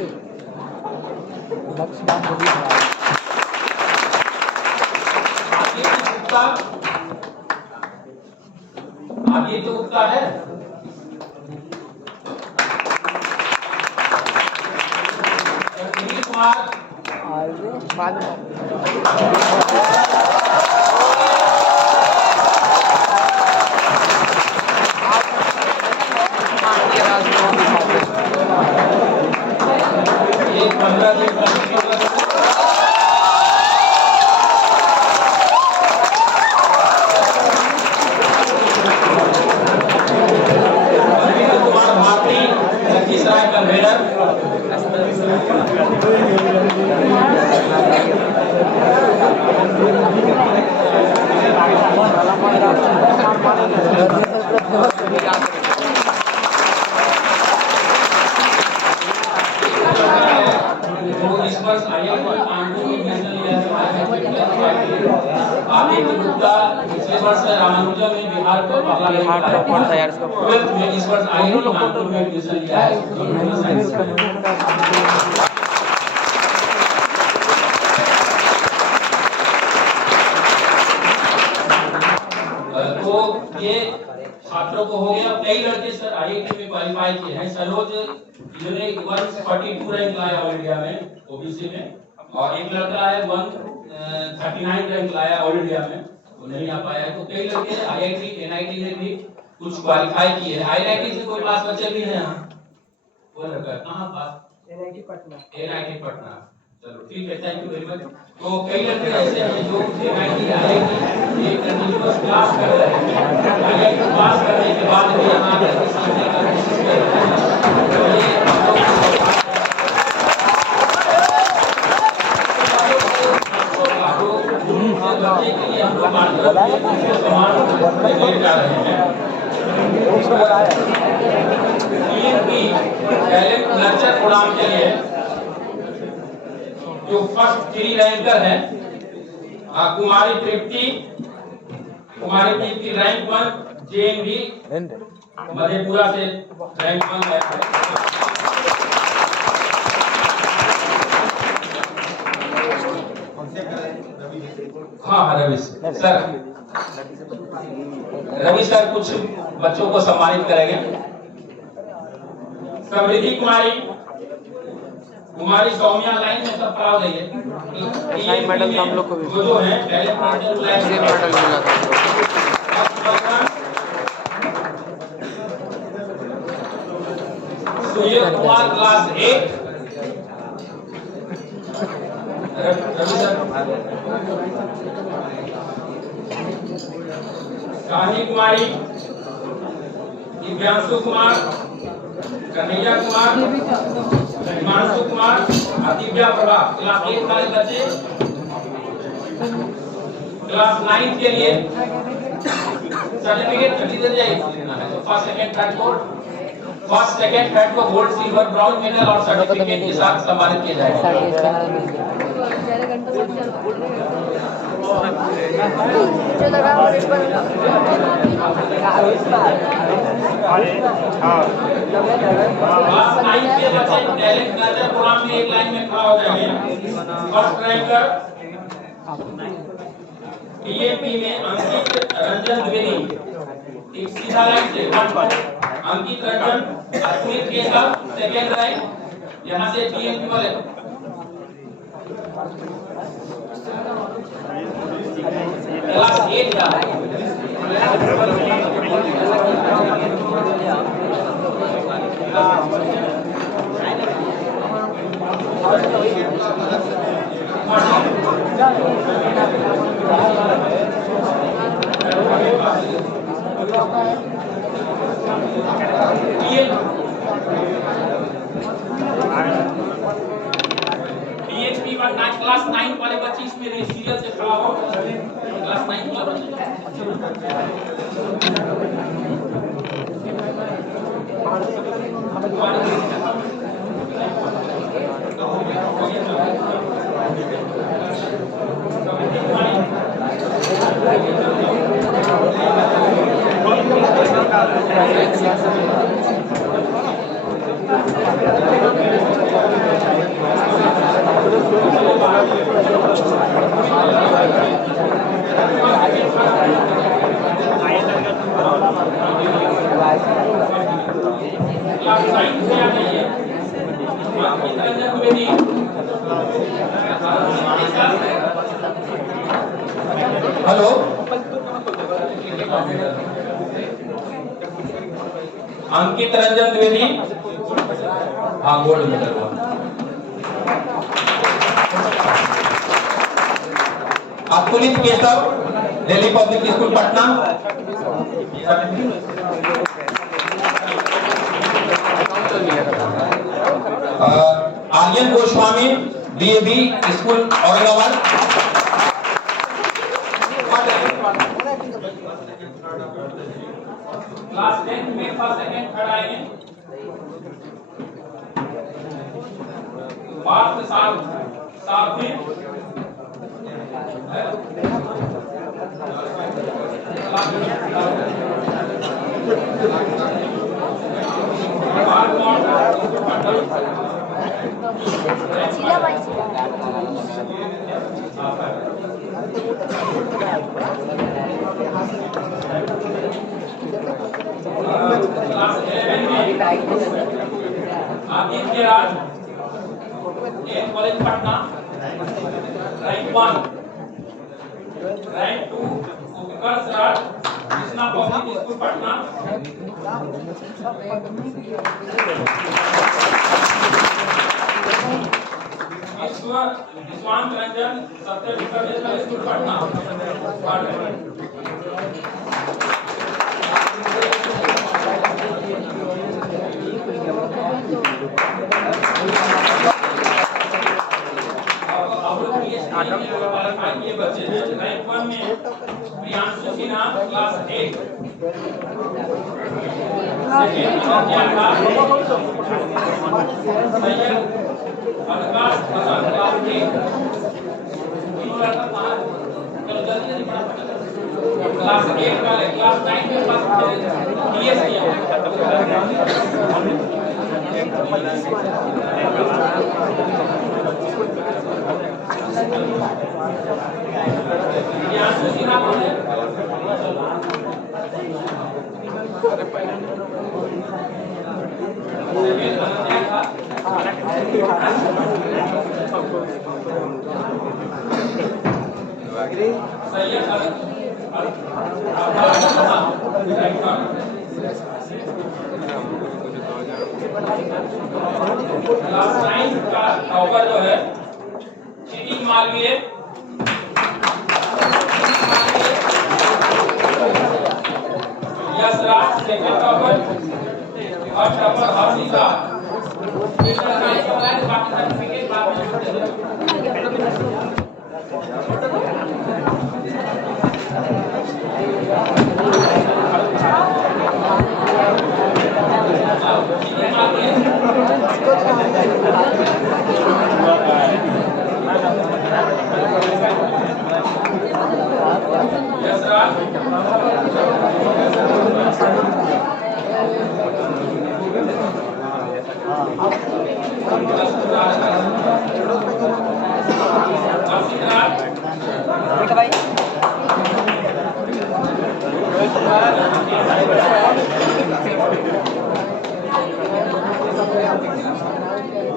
आदित्य गुप्ता है, सुनील कुमार, ये 15 दिन कुमार भारती लखीसराय कन्वीनर, इस वर्ष आईआईटी कानपुर में एडमिशन लिया है। आदित्य गुप्ता पिछले वर्ष रामानुजन में बिहार को पहला यार इस वर्ष आईआईटी कानपुर में एडमिशन लिया है। तो ये छात्रों को हो गया। कई लड़के सर आईआईटी में क्वालिफाई किए हैं। सरोज जिन्होंने 142 रैंक लाया ऑल इंडिया में ओबीसी में, और एक लड़का है 139 रैंक लाया ऑल इंडिया में, वो नहीं आ पाया है। तो कई लड़के आईआईटी एनआईटी में भी कुछ क्वालिफाई किए हैं। आईआईटी से कोई पास बच्चे भी हैं यहाँ? वो लड़का कहाँ पास? एनआईटी पटना। चलो ठीक है, थैंक यू वेरी मच। तो कई लड़के ऐसे हैं जो एनआईटी आईआईटी ये कंटिन्यूअस क्लास कर रहे हैं। आईआईटी पास करने के बाद भी यहाँ आकर सीखने का कोशिश कर रहे हैं। तो ये बच्चे के लिए हम लोग समान जा रहे हैं। टैलेंट नर्चर प्रोग्राम के लिए जो फर्स्ट 3 रैंकर है कुमारी तृप्ति रैंक 1 जेएनवी मधेपुरा से रैंक 1 है। हाँ रवि सर, कुछ बच्चों को सम्मानित करेंगे। समृद्धि कुमारी सौम्या लाइन में सब खड़ा हो जाइए। मेडल हम लोग को जो है पहले मेडल मिला था। सुयोग कुमार क्लास 8, शाही कुमारी, दिव्यांशु कुमार, कन्हैया कुमार, हिमांशु कुमार, दिव्या प्रभा। क्लास 8 वाले बच्चे क्लास 9 के लिए सर्टिफिकेट खरीदे जाएगी। फर्स्ट सेकंड थर्ड को गोल्ड सिल्वर ब्रॉन्ज मेडल और सर्टिफिकेट के साथ सम्मानित किया जाएगा। क्लास 9 के बच्चे टैलेंट नर्चर प्रोग्राम में एक लाइन में खड़ा हो जाएंगे। फर्स्ट रैंकर टीएपी में अंकित रंजन द्विवेदी, एक सीधा लाइन से 1 पर अंकित रंजन अश्विन केसर सेकंड रैंक, यहाँ से टीएपी वाले क्लास 8 का PHP 1 क्लास 9 वाले बच्चे इसमें सीरियल से खड़ा हो, क्लास 9 वाला क्लास 9 से आ गई है। अंकित रंजन द्विवेदी हेलो, अंकित रंजन द्विवेदी, हाँ गोल्ड मेडल हुआ। Atulit Keshav, Delhi public school Patna. Aryan Goswami, DAV school Aurangabad. Class 10 में फर्स्ट सेकंड थर्ड आए हैं। पार्थ सारथी, सीधा भाई क्लास 11 में Aditya Raj, N college Patna, rank 1, rank 2 Utkarsh Raj, Krishna public school Patna. Vishwant Ranjan, Satya international school Patna. बच्चे रैंक 1 में प्रियांशु सिन्हा, क्लास 8। क्लास 8 वाले क्लास 9 में फर्स्ट प्रियांशु सिन्हा कौन है? क्लास 9 का टॉपर जो है क्षितिज मालवीय, यशराज सेकंड टॉपर और टॉपर हर्षिता। बाकी सर्टिफिकेट बाद में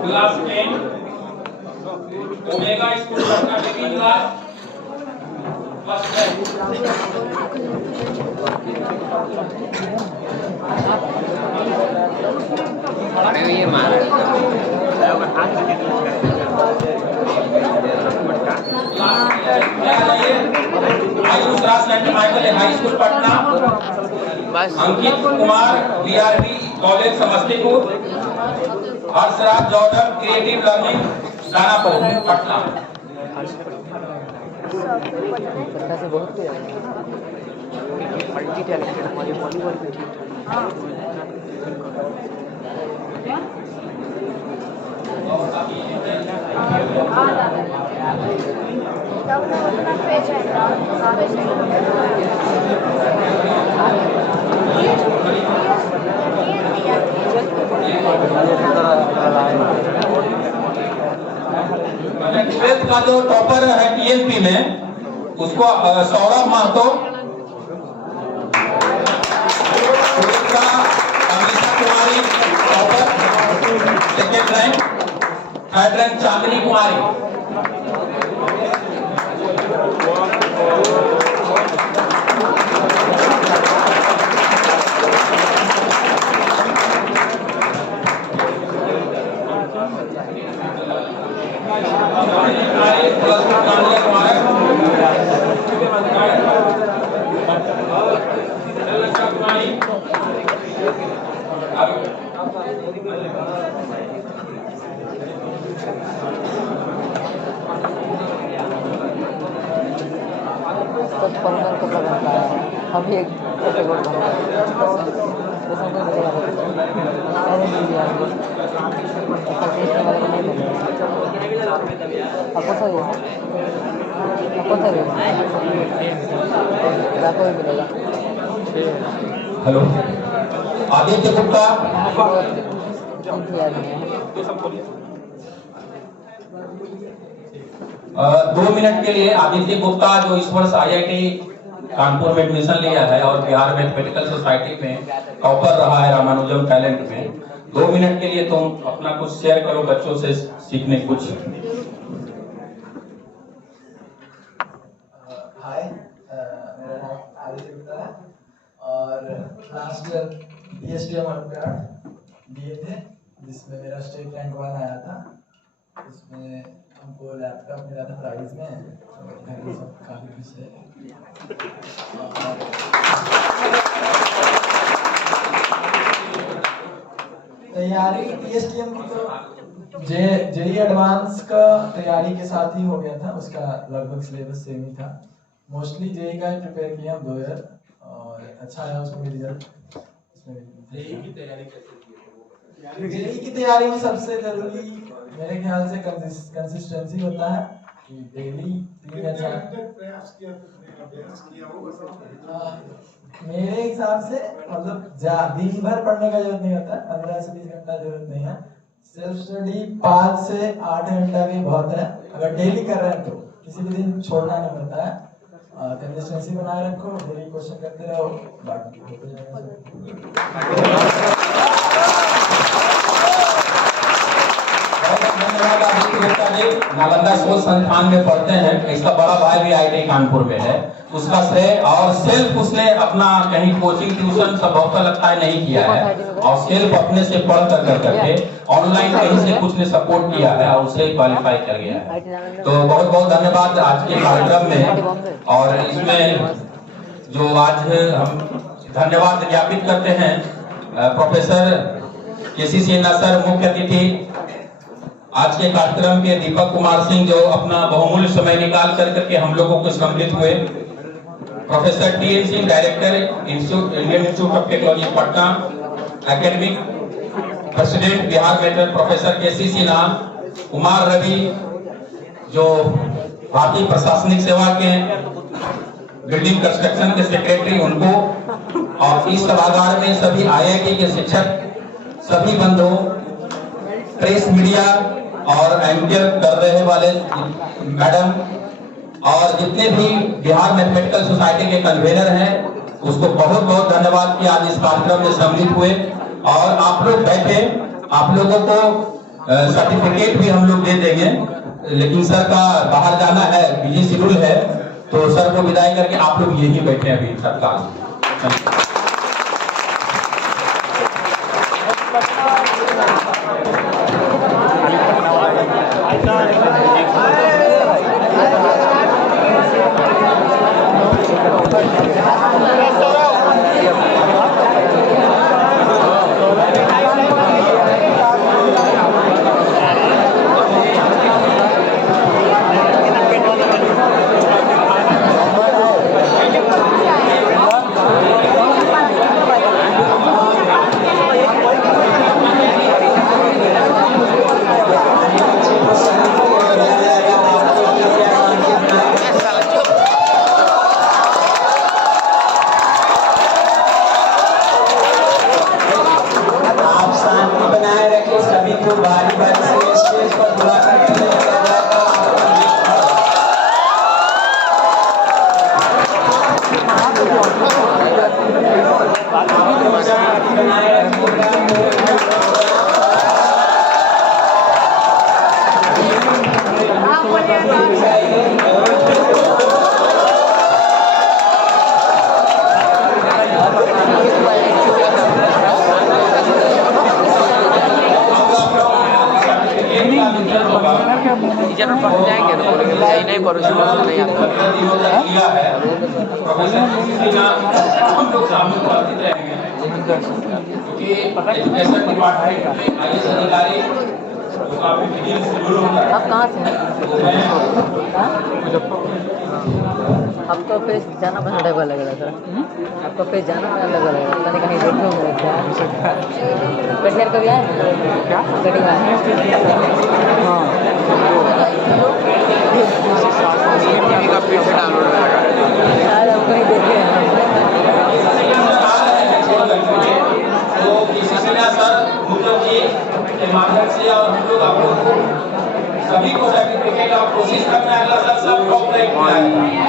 क्लास 10 ओमेगा स्कूल पटना में 3 लाख फर्स्ट अरे ये मारा Ankit Kumar BRB college Samastipur, Harshraj Jordan creative learning Danapur Patna. Patna से बहुत मल्टी टैलेंटेड हमारे वॉलीबॉल में ठीक ट्वेल्थ का जो टॉपर है टीएसपी में उसको सौरभ महतो, ट्वेल्थ का Amisha Kumari topper second rank, third rank Chandni Kumari. Permanent कपड़ा बनता है। अभी एक कैटेगोरी बना है जैसा कोई मिलेगा अरे नहीं दिया ऐसा टेस्ट वाले को नहीं मिलेगा। आपको सही है, आपको सही है, आपको भी मिलेगा। हेलो आदित्य गुप्ता, दो मिनट के लिए आदित्य गुप्ता जो इस वर्ष आईआईटी कानपुर में एडमिशन लिया है और बिहार मैथमेटिकल सोसाइटी में टॉपर रहा है रामानुजम टैलेंट में, 2 मिनट के लिए तुम अपना कुछ शेयर करो बच्चों से सीखने कुछ। हाय, मेरा नाम आदित्य गुप्ता है और लास्ट ईयर DSTM ओलंपियाड दिए थे जिसमें मेरा स्टेट रैंक 1 आया था। इसमें हमको लैपटॉप मिला था प्राइज में, घर में सब काफ़ी खुश है। तैयारी DSTM की तो जेई एडवांस का तैयारी के साथ ही हो गया था, उसका लगभग सिलेबस सेम ही था। मोस्टली जेई का प्रिपेयर किया 2 ईयर और अच्छा आया उसमें भी रिजल्ट। जेई की तैयारी कैसे की? जेई की तैयारी में सबसे जरूरी मेरे ख्याल से कंसिस्टेंसी होता है कि डेली 3 या 4 प्रयास किया होगा। मेरे हिसाब से मतलब दिन भर पढ़ने का जरूरत नहीं होता, 15 से 20 घंटा जरूरत नहीं है। सेल्फ स्टडी 5 से 8 घंटा भी बहुत है। अगर डेली कर रहे हैं तो किसी भी दिन छोड़ना नहीं होता है। कंसिस्टेंसी बनाए रखो, डेली क्वेश्चन करते रहो, बाकी होते जाएगा। धन्यवाद आदित्य गुप्ता जी। नालंदा स्कूल संस्थान में पढ़ते हैं, इसका बड़ा भाई भी आईआईटी कानपुर में है, उसका श्रेय और सेल्फ उसने अपना कहीं कोचिंग ट्यूशन संभवतः लगता है नहीं किया है और सेल्फ अपने से पढ़ कर करके ऑनलाइन कहीं से कुछ ने सपोर्ट किया है और उसे क्वालिफाई कर गया है। तो बहुत बहुत धन्यवाद आज के कार्यक्रम में। और इसमें जो आज हम धन्यवाद ज्ञापित करते हैं प्रोफेसर केसी सिन्हा सर, मुख्य अतिथि आज के कार्यक्रम के दीपक कुमार सिंह जो अपना बहुमूल्य समय निकाल करके हम लोगों को सम्मिलित हुए, professor TN Singh director Indian institute of technology Patna, academic president Bihar medical professor KC Sinha, Kumar Ravi जो भारतीय प्रशासनिक सेवा के बिल्डिंग कंस्ट्रक्शन के सेक्रेटरी उनको, और इस सभागार में सभी IIT के शिक्षक, सभी बंधुओं, प्रेस मीडिया और एंकर कर रहे वाले मैडम और जितने भी बिहार मैथमेटिकल सोसाइटी के कन्वेनर हैं उसको बहुत बहुत धन्यवाद कि आज इस कार्यक्रम में सम्मिलित हुए। और आप लोग बैठे, आप लोगों को सर्टिफिकेट भी हम लोग दे देंगे, लेकिन सर का बाहर जाना है, बिजी शेड्यूल है, तो सर को विदाई करके आप लोग यही बैठे अभी तत्काल। टीचर में पढ़ जाएंगे तो बोलेंगे सही नहीं पढ़ो नहीं आता लिया है प्रोफेसर हम लोग शामिल उपस्थित रहेंगे क्योंकि एजुकेशन डिपार्टमेंट में आईएएस अधिकारी जो काफी बिजी शेड्यूल होता है। आप कहाँ से आपका फेस जाना पसंद है लग रहा सर आपका फेस जाना अलग लग रहा है कहीं देखे होंगे कटिहार कभी आए क्या कटिहार हाँ का पेज डाउनलोड शायद हम कहीं देखे हैं तो किसी सर मुझे जी के माध्यम से और हम लोग आप लोग सभी को सर्टिफिकेट और कोशिश करना है अगला साल सब कॉपरेट किया है।